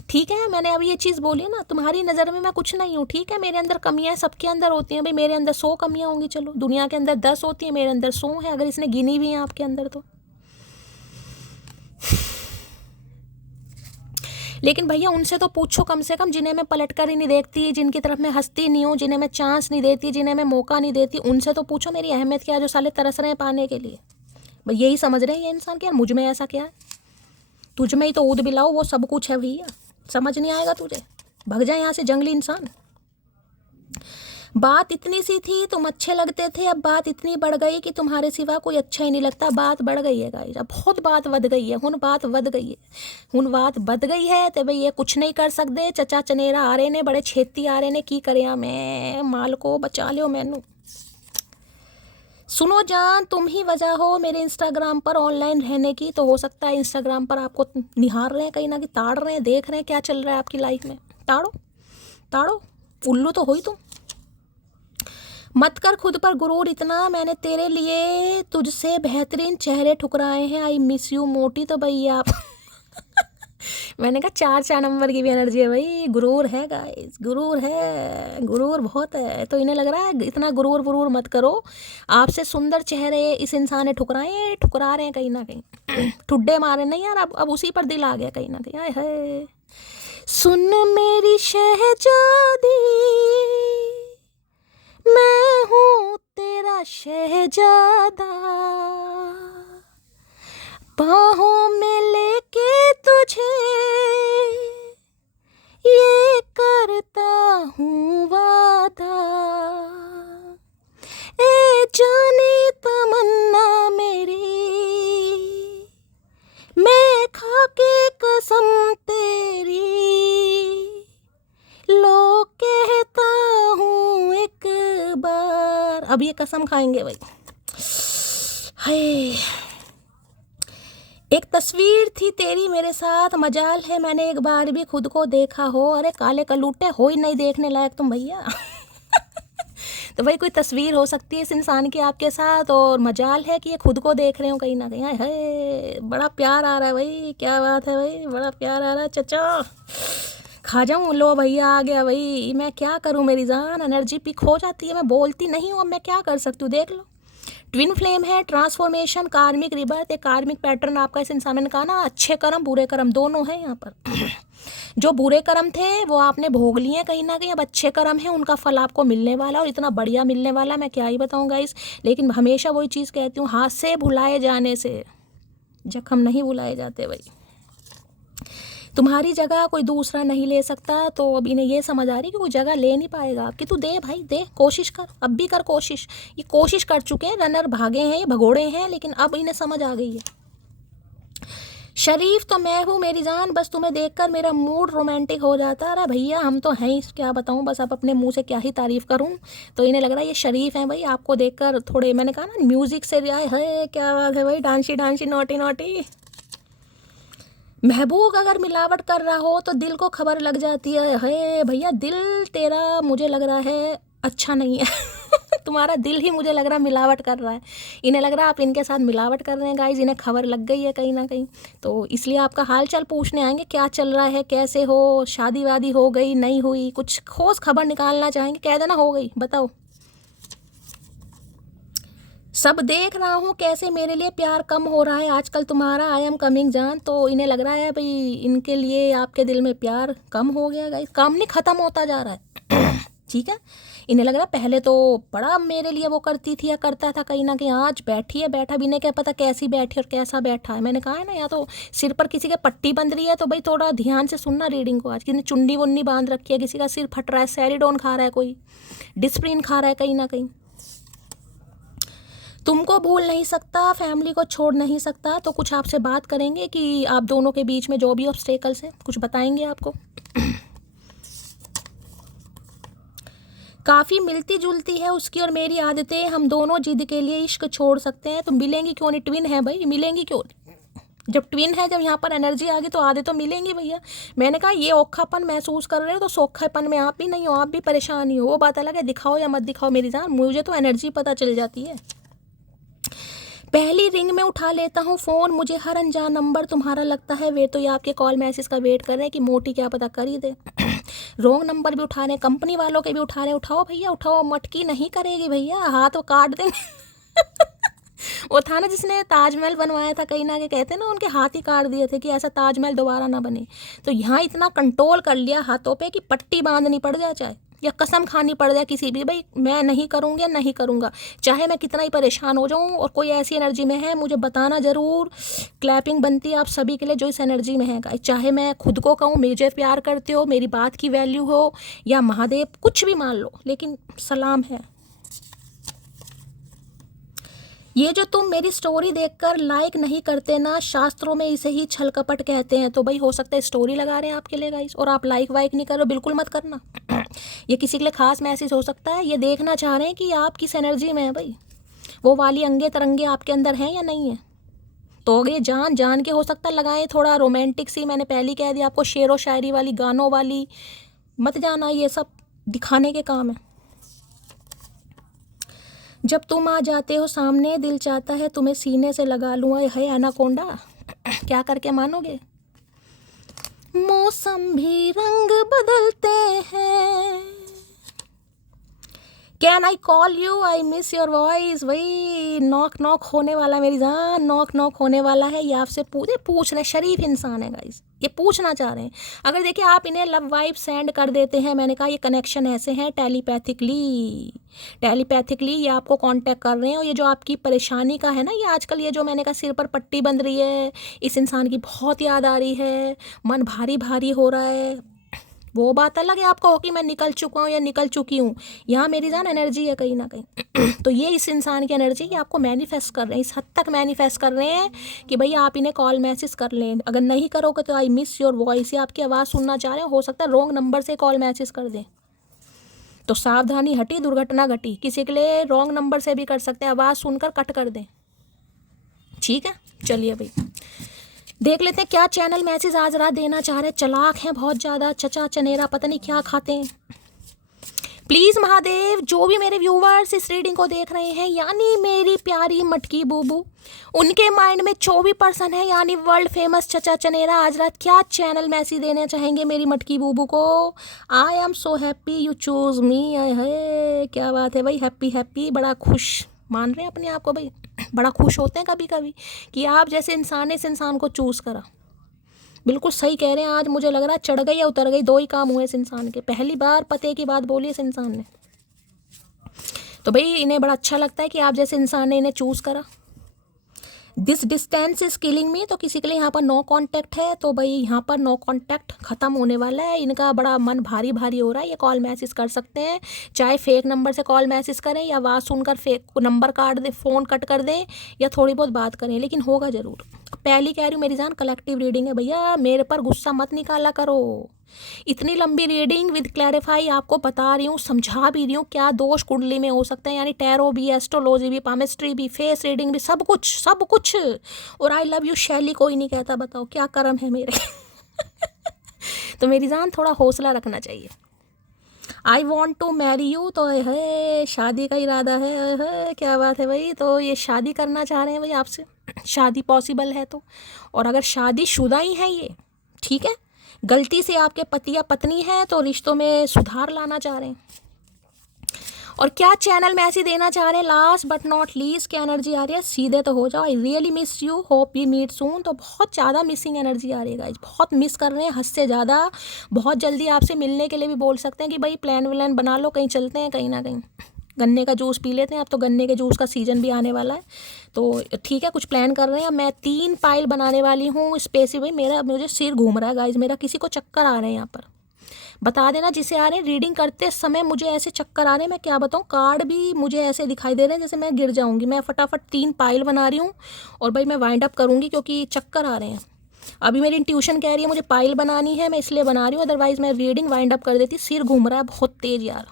ठीक है, मैंने अभी ये चीज़ बोली ना, तुम्हारी नज़र में मैं कुछ नहीं हूँ, ठीक है, मेरे अंदर कमियाँ सबके अंदर होती हैं भाई, मेरे अंदर 100 कमियाँ होंगी, चलो दुनिया के अंदर 10 होती हैं, मेरे अंदर 100 है, अगर इसने गिनी भी हैं आपके अंदर तो। लेकिन भैया उनसे तो पूछो कम से कम जिन्हें मैं पलट कर ही नहीं देखती, जिनकी तरफ मैं हंसती नहीं हूँ, जिन्हें मैं चांस नहीं देती, जिन्हें मैं मौका नहीं देती, उनसे तो पूछो मेरी अहमियत क्या है, जो साले तरस रहे हैं पाने के लिए। भाई यही समझ रहे हैं ये इंसान कि यार मुझ में ऐसा क्या है, तुझ में ही तो ऊद बिलाओ वो सब कुछ है भैया, समझ नहीं आएगा तुझे, भग जाए यहाँ से जंगली इंसान। बात इतनी सी थी, तुम अच्छे लगते थे, अब बात इतनी बढ़ गई कि तुम्हारे सिवा कोई अच्छा ही नहीं लगता। बात बढ़ गई है गाइस, अब बहुत बात वध गई है, हुन बात वध गई है, हुन बात बद गई है। तो भाई ये कुछ नहीं कर सकते, चचा चनेरा आ रहे ने, बड़े छेती आ रहे ने, की करिया मैं माल को बचा लियो मैनू। सुनो जान, तुम ही वजह हो मेरे इंस्टाग्राम पर ऑनलाइन रहने की। तो हो सकता है इंस्टाग्राम पर आपको निहार रहे हैं कहीं ना कहीं, ताड़ रहे हैं, देख रहे हैं क्या चल रहा है आपकी लाइफ में। ताड़ो ताड़ो, उल्लू तो हो ही तुम। मत कर खुद पर गुरूर इतना, मैंने तेरे लिए तुझसे बेहतरीन चेहरे ठुकराए हैं, आई मिस यू मोटी। तो भैया आप मैंने कहा 4 नंबर की भी एनर्जी है भाई, गुरूर है गाइस, गुरूर है, गुरूर बहुत है। तो इन्हें लग रहा है इतना गुरूर वरूर मत करो, आपसे सुंदर चेहरे इस इंसान ने ठुकराए, ठुकरा रहे हैं कहीं ना कहीं, ठुड्डे मारे नहीं यार, अब उसी पर दिल आ गया कहीं ना कहीं। आए हाय, सुन मेरी शहजादी, मैं हूँ तेरा शहजादा, बाहों में लेके तुझे ये करता हूँ वादा, ए जाने तमन्ना मेरी, मैं खा के कसम तेरी, लो कहता हूँ एक बार। अब ये कसम खाएंगे भाई। हाय, एक तस्वीर थी तेरी मेरे साथ, मजाल है मैंने एक बार भी खुद को देखा हो। अरे काले कलूटे हो ही नहीं देखने लायक तुम भैया। तो भाई कोई तस्वीर हो सकती है इस इंसान की आपके साथ, और मजाल है कि ये खुद को देख रहे हो कहीं ना कहीं। है बड़ा प्यार आ रहा है भाई, क्या बात है भाई, बड़ा प्यार आ रहा है चचा, खा जाऊँ। लो भैया आ गया भाई, मैं क्या करूँ, मेरी जान एनर्जी पिक हो जाती है, मैं बोलती नहीं हूँ, अब मैं क्या कर सकती हूँ। देख लो ट्विन फ्लेम है, ट्रांसफॉर्मेशन, कार्मिक रिबर्थ, एक कार्मिक पैटर्न आपका इस इंसान ने कहा ना, अच्छे कर्म बुरे कर्म दोनों हैं यहाँ पर। जो बुरे कर्म थे वो आपने भोग लिए कहीं ना कहीं, अब अच्छे कर्म हैं उनका फल आपको मिलने वाला, और इतना बढ़िया मिलने वाला, मैं क्या ही बताऊँ गाइस। लेकिन हमेशा वही चीज़ कहती हूँ, हाथ से भुलाए जाने से जख्म नहीं भुलाए जाते भाई। तुम्हारी जगह कोई दूसरा नहीं ले सकता, तो अब इन्हें ये समझ आ रही कि कोई जगह ले नहीं पाएगा कि तू दे भाई दे, कोशिश कर, अब भी कर कोशिश। ये कोशिश कर चुके हैं, रनर भागे हैं, ये भगोड़े हैं, लेकिन अब इन्हें समझ आ गई है। शरीफ तो मैं हूँ मेरी जान, बस तुम्हें देखकर मेरा मूड रोमांटिक हो जाता है। अरे भैया हम तो हैं ही, क्या बताऊँ, बस अब अपने मुंह से क्या ही तारीफ़ करूँ। तो इन्हें लग रहा है ये शरीफ हैं भाई, आपको देखकर थोड़े, मैंने कहा ना म्यूज़िक से रियाय है, क्या बात है भाई, डांसी डांसी नोटी नोटी। महबूब अगर मिलावट कर रहा हो तो दिल को खबर लग जाती है भैया, दिल तेरा मुझे लग रहा है अच्छा नहीं है तुम्हारा दिल ही मुझे लग रहा है मिलावट कर रहा है। इन्हें लग रहा है आप इनके साथ मिलावट कर रहे हैं गाइज, इन्हें खबर लग गई है कहीं ना कहीं, तो इसलिए आपका हाल चाल पूछने आएंगे, क्या चल रहा है, कैसे हो, शादी वादी हो गई नहीं हुई, कुछ ठोस खबर निकालना चाहेंगे, कह देना हो गई, बताओ। सब देख रहा हूँ कैसे मेरे लिए प्यार कम हो रहा है आजकल तुम्हारा, आई एम कमिंग जान। तो इन्हें लग रहा है भाई इनके लिए आपके दिल में प्यार कम हो गया गाइस, कम नहीं ख़त्म होता जा रहा है ठीक है। इन्हें लग रहा है पहले तो बड़ा मेरे लिए वो करती थी या करता था, कहीं ना कहीं आज बैठी है, बैठा भी नहीं, क्या पता कैसी बैठी और कैसा बैठा है। मैंने कहा है ना, या तो सिर पर किसी के पट्टी बंध रही है, तो भाई थोड़ा ध्यान से सुनना रीडिंग को। आज किसी ने चुन्नी वुन्नी बांध रखी है, किसी का सिर फट रहा है, सैरिडोन खा रहा है, कोई डिस्प्रिन खा रहा है कहीं ना कहीं। तुमको भूल नहीं सकता, फैमिली को छोड़ नहीं सकता, तो कुछ आपसे बात करेंगे कि आप दोनों के बीच में जो भी ऑब्स्टेकल्स हैं कुछ बताएंगे आपको। काफ़ी मिलती जुलती है उसकी और मेरी आदतें, हम दोनों जिद के लिए इश्क छोड़ सकते हैं। तुम मिलेंगी क्यों नहीं, ट्विन है भाई, मिलेंगी क्यों नहीं? जब ट्विन है, जब यहाँ पर एनर्जी आ गई तो आदतें तो मिलेंगी भैया। मैंने कहा ये औखापन महसूस कर रहे हो तो सोखापन में आप भी नहीं हो, आप भी परेशान ही हो, वो बात अलग है, दिखाओ या मत दिखाओ मेरी जान, मुझे तो एनर्जी पता चल जाती है। पहली रिंग में उठा लेता हूँ फ़ोन, मुझे हर अनजान नंबर तुम्हारा लगता है, वे तो ये आपके कॉल मैसेज का वेट कर रहे हैं कि मोटी क्या पता कर ही दे रॉन्ग नंबर भी उठा रहे हैं, कंपनी वालों के भी उठा रहे हैं, उठाओ भैया उठाओ, मटकी नहीं करेगी भैया, हाथ वो काट देंगे वो था ना जिसने ताजमहल बनवाया था, कहीं ना कहीं कहते हैं ना उनके हाथ ही काट दिए थे कि ऐसा ताजमहल दोबारा ना बने। तो यहाँ इतना कंट्रोल कर लिया हाथों पे कि पट्टी बांधनी पड़ जाए चाहे, या कसम खानी पड़ जाए किसी भी, भाई मैं नहीं करूँगी, नहीं करूँगा, चाहे मैं कितना ही परेशान हो जाऊँ। और कोई ऐसी एनर्जी में है मुझे बताना ज़रूर, क्लैपिंग बनती है आप सभी के लिए जो इस एनर्जी में है। चाहे मैं खुद को कहूँ मुझे प्यार करते हो, मेरी बात की वैल्यू हो, या महादेव कुछ भी मान लो, लेकिन सलाम है। ये जो तुम मेरी स्टोरी देखकर लाइक नहीं करते ना, शास्त्रों में इसे ही छल कपट कहते हैं। तो भाई हो सकता है स्टोरी लगा रहे हैं आपके लिए गाइस और आप लाइक वाइक नहीं कर रहे हो, बिल्कुल मत करना ये किसी के लिए खास मैसेज हो सकता है, ये देखना चाह रहे हैं कि आप किस एनर्जी में है भाई, वो वाली अंगे तरंगे आपके अंदर हैं या नहीं है। तो ये जान जान के हो सकता है लगाएं, थोड़ा रोमांटिक सी, मैंने पहले ही कह दिया आपको, शेरो शायरी वाली, गानों वाली मत जाना, ये सब दिखाने के काम है। जब तुम आ जाते हो सामने दिल चाहता है तुम्हें सीने से लगा लूँ, है एनाकोंडा क्या करके मानोगे। मौसम भी रंग बदलते हैं, can I call you, I miss your voice. वही नॉक नॉक होने वाला मेरी जान, नॉक नॉक होने वाला है। ये आपसे पूछ रहे, शरीफ इंसान है गाइस, ये पूछना चाह रहे हैं। अगर देखिए आप इन्हें लव वाइब सेंड कर देते हैं, मैंने कहा ये कनेक्शन ऐसे हैं टेलीपैथिकली ये आपको कांटेक्ट कर रहे हैं। और ये जो आपकी परेशानी का है ना, ये आजकल ये जो मैंने कहा सिर पर पट्टी बंध रही है, इस इंसान की बहुत याद आ रही है, मन भारी भारी हो रहा है, वो बात अलग है आपको कि मैं निकल चुका हूँ या निकल चुकी हूँ, यहाँ मेरी जान एनर्जी है कहीं ना कहीं तो ये इस इंसान की एनर्जी कि आपको मैनिफेस्ट कर रहे हैं, इस हद तक मैनिफेस्ट कर रहे हैं कि भाई आप इन्हें कॉल मैसेज कर लें। अगर नहीं करोगे तो आई मिस योर वॉइस, ये आपकी आवाज़ सुनना चाह रहे हैं, हो सकता है रॉन्ग नंबर से कॉल मैसेज कर दें, तो सावधानी हटी दुर्घटना घटी। किसी के लिए रॉन्ग नंबर से भी कर सकते हैं, आवाज़ सुनकर कट कर दें, ठीक है। चलिए भाई देख लेते हैं क्या चैनल मैसेज आज रात देना चाह रहे हैं। चलाक हैं बहुत ज़्यादा, चचा चनेरा पता नहीं क्या खाते हैं। प्लीज़ महादेव जो भी मेरे व्यूवर्स इस रीडिंग को देख रहे हैं, यानी मेरी प्यारी मटकी बूबू, उनके माइंड में 24% है, यानी वर्ल्ड फेमस चचा चनेरा, आज रात क्या चैनल मैसेज देना चाहेंगे मेरी मटकी बूबू को। I am so happy you choose me, है क्या बात है भाई, हैप्पी हैप्पी, बड़ा खुश मान रहे हैं अपने आप को भाई, बड़ा खुश होते हैं कभी कभी कि आप जैसे इंसान ने इस इंसान को चूज़ करा। बिल्कुल सही कह रहे हैं, आज मुझे लग रहा है चढ़ गई या उतर गई, दो ही काम हुए इस इंसान के, पहली बार पते की बात बोली इस इंसान ने। तो भाई इन्हें बड़ा अच्छा लगता है कि आप जैसे इंसान ने इन्हें चूज़ करा। दिस डिस्टेंस इज किलिंग मी, तो किसी के लिए यहाँ पर नो कांटेक्ट है, तो भाई यहाँ पर नो कांटेक्ट खत्म होने वाला है। इनका बड़ा मन भारी भारी हो रहा है, ये कॉल मैसेज कर सकते हैं, चाहे फेक नंबर से कॉल मैसेज करें या आवाज़ सुनकर फेक नंबर काट दें, फ़ोन कट कर दें या थोड़ी बहुत बात करें, लेकिन होगा ज़रूर। पहली कह रही हूँ मेरी जान, कलेक्टिव रीडिंग है भैया, मेरे पर गुस्सा मत निकाला करो। इतनी लंबी रीडिंग विद क्लैरिफाई आपको बता रही हूँ, समझा भी रही हूँ क्या दोष कुंडली में हो सकते हैं, यानी टैरो भी, एस्ट्रोलॉजी भी, पामिस्ट्री भी, फेस रीडिंग भी, सब कुछ सब कुछ। और आई लव यू शैली कोई नहीं कहता, बताओ क्या कर्म है मेरे। तो मेरी जान थोड़ा हौसला रखना चाहिए। I want to marry you, तो है शादी का इरादा है, क्या बात है भाई। तो ये शादी करना चाह रहे हैं भाई आपसे, शादी पॉसिबल है तो। और अगर शादीशुदा ही है ये, ठीक है, गलती से आपके पति या पत्नी है तो रिश्तों में सुधार लाना चाह रहे हैं। और क्या चैनल मैसेज देना चाह रहे हैं, लास्ट बट नॉट लीस्ट, क्या एनर्जी आ रही है, सीधे तो हो जाओ। I really miss you, hope we meet soon, तो बहुत ज़्यादा मिसिंग एनर्जी आ रही है गाइस, बहुत मिस कर रहे हैं, हद से ज़्यादा। बहुत जल्दी आपसे मिलने के लिए भी बोल सकते हैं कि भाई प्लान व्लान बना लो, कहीं चलते हैं कहीं ना कहीं, गन्ने का जूस पी लेते हैं। अब तो गन्ने के जूस का सीज़न भी आने वाला है, तो ठीक है कुछ प्लान कर रहे हैं। मैं 3 पाइल बनाने वाली हूँ स्पेसिफिक। मुझे सिर घूम रहा है गाइज, मेरा किसी को चक्कर आ रहे हैं यहाँ पर, बता देना जिसे आ रहे हैं। रीडिंग करते समय मुझे ऐसे चक्कर आ रहे हैं, मैं क्या बताऊँ, कार्ड भी मुझे ऐसे दिखाई दे रहे हैं जैसे मैं गिर जाऊँगी। मैं फटाफट 3 पाइल बना रही हूँ और भाई मैं वाइंड अप करूँगी क्योंकि चक्कर आ रहे हैं। अभी मेरी इंट्यूशन कह रही है मुझे पाइल बनानी है, मैं इसलिए बना रही हूँ, अदरवाइज़ मैं रीडिंग वाइंड अप कर देती। सिर घूम रहा है बहुत तेज़ यार।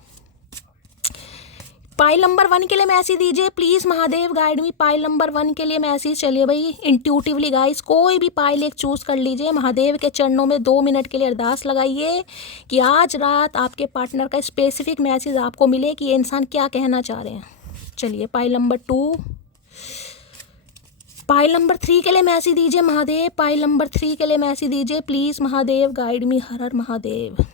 पाइल नंबर 1 के लिए मैसेज दीजिए please, Mahadev guide me. Pile number 1 के लिए मैसेज, चलिए भाई इंट्यूटिवली गाइस कोई भी पाइल एक चूज़ कर लीजिए। महादेव के चरणों में 2 मिनट के लिए अरदास लगाइए कि आज रात आपके पार्टनर का स्पेसिफिक मैसेज आपको मिले कि ये इंसान क्या कहना चाह रहे हैं। चलिए पाइल नंबर 2, पाइल नंबर 3 के लिए मैसेज दीजिए महादेव। पाइल नंबर 3 के लिए मैसेज दीजिए प्लीज़, महादेव गाइड मी, हर हर महादेव।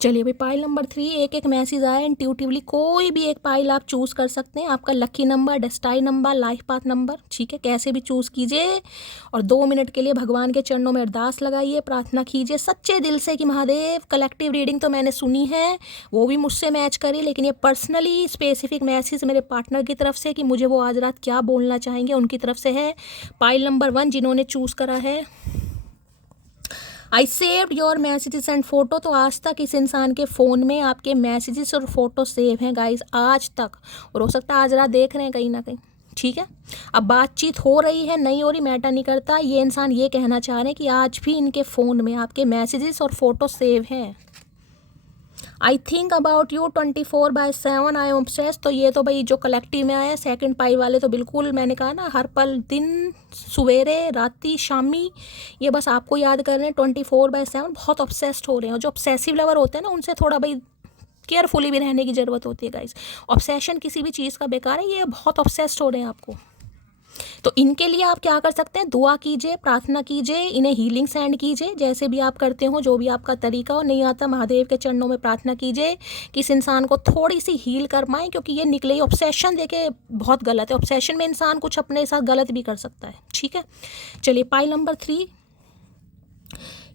चलिए भाई पाइल नंबर 3, एक मैसेज आया इंट्यूटिवली, कोई भी एक पाइल आप चूज़ कर सकते हैं, आपका lucky number, destiny number, life path number, ठीक है, कैसे भी चूज़ कीजिए। और 2 मिनट के लिए भगवान के चरणों में अरदास लगाइए, प्रार्थना कीजिए सच्चे दिल से कि महादेव, कलेक्टिव रीडिंग तो मैंने सुनी है, वो भी मुझसे मैच करी, लेकिन ये पर्सनली स्पेसिफिक मैसेज मेरे पार्टनर की तरफ से कि मुझे वो आज रात क्या बोलना चाहेंगे उनकी तरफ से है। पाइल नंबर 1 जिन्होंने चूज़ करा है, I saved your messages and photo, तो आज तक इस इंसान के फ़ोन में आपके मैसेजेस और फोटो सेव हैं गाइस, आज तक। और हो सकता है आज रात देख रहे हैं कहीं ना कहीं, ठीक है। अब बातचीत हो रही है नहीं हो रही मैटर नहीं करता, ये इंसान ये कहना चाह रहे हैं कि आज भी इनके फ़ोन में आपके मैसेजेस और फोटो सेव हैं। I think about you 24/7, I am obsessed, तो ये तो भाई जो कलेक्टिव में आया, सेकंड पाई वाले तो बिल्कुल मैंने कहा ना, हर पल, दिन, सवेरे, राती, शामी, ये बस आपको याद कर रहे हैं 24/7, बहुत ऑब्सेस्ड हो रहे हैं। और जो ऑब्सेसिव लवर होते हैं ना, उनसे थोड़ा भाई केयरफुली भी रहने की ज़रूरत होती है गाइस। ऑब्सेशन किसी भी चीज़ का बेकार है, ये बहुत ऑब्सेस्ड हो रहे हैं आपको। तो इनके लिए आप क्या कर सकते हैं, दुआ कीजिए, प्रार्थना कीजिए, इन्हें हीलिंग सेंड कीजिए, जैसे भी आप करते हो, जो भी आपका तरीका हो, नहीं आता महादेव के चरणों में प्रार्थना कीजिए कि इस इंसान को थोड़ी सी हील कर पाएँ, क्योंकि ये निकले ऑब्सेशन देके बहुत गलत है। ऑब्सेशन में इंसान कुछ अपने साथ गलत भी कर सकता है, ठीक है। चलिए pile number 3,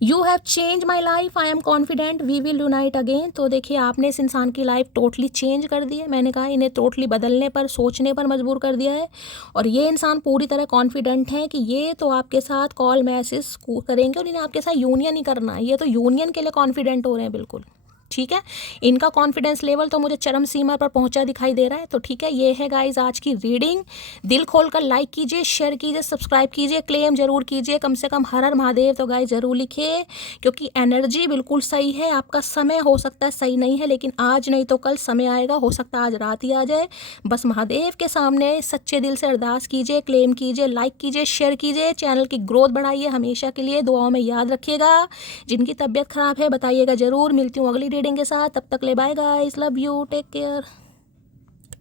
you have change my life, I am confident we will unite again, तो देखिए आपने इस इंसान की लाइफ टोटली चेंज कर दी है। मैंने कहा इन्हें टोटली बदलने पर, सोचने पर मजबूर कर दिया है। और ये इंसान पूरी तरह कॉन्फिडेंट है कि ये तो आपके साथ कॉल मैसेज करेंगे और इन्हें आपके साथ यूनियन ही करना है। ये तो यूनियन के लिए कॉन्फिडेंट हो रहे हैं बिल्कुल, ठीक है। इनका कॉन्फिडेंस लेवल तो मुझे चरम सीमा पर पहुंचा दिखाई दे रहा है। तो ठीक है, ये है गाइज आज की रीडिंग। दिल खोलकर लाइक कीजिए, शेयर कीजिए, सब्सक्राइब कीजिए, क्लेम जरूर कीजिए, कम से कम हर हर महादेव तो गाइज जरूर लिखिए, क्योंकि एनर्जी बिल्कुल सही है। आपका समय हो सकता है सही नहीं है, लेकिन आज नहीं तो कल समय आएगा, हो सकता है आज रात ही आ जाए। बस महादेव के सामने सच्चे दिल से अरदास कीजिए, क्लेम कीजिए, लाइक कीजिए, शेयर कीजिए, चैनल की ग्रोथ बढ़ाइए, हमेशा के लिए दुआओं में याद रखिएगा। जिनकी तबीयत खराब है बताइएगा जरूर। मिलती हूँ अगली रीडिंग के साथ, तब तक ले bye guys, love you, take care.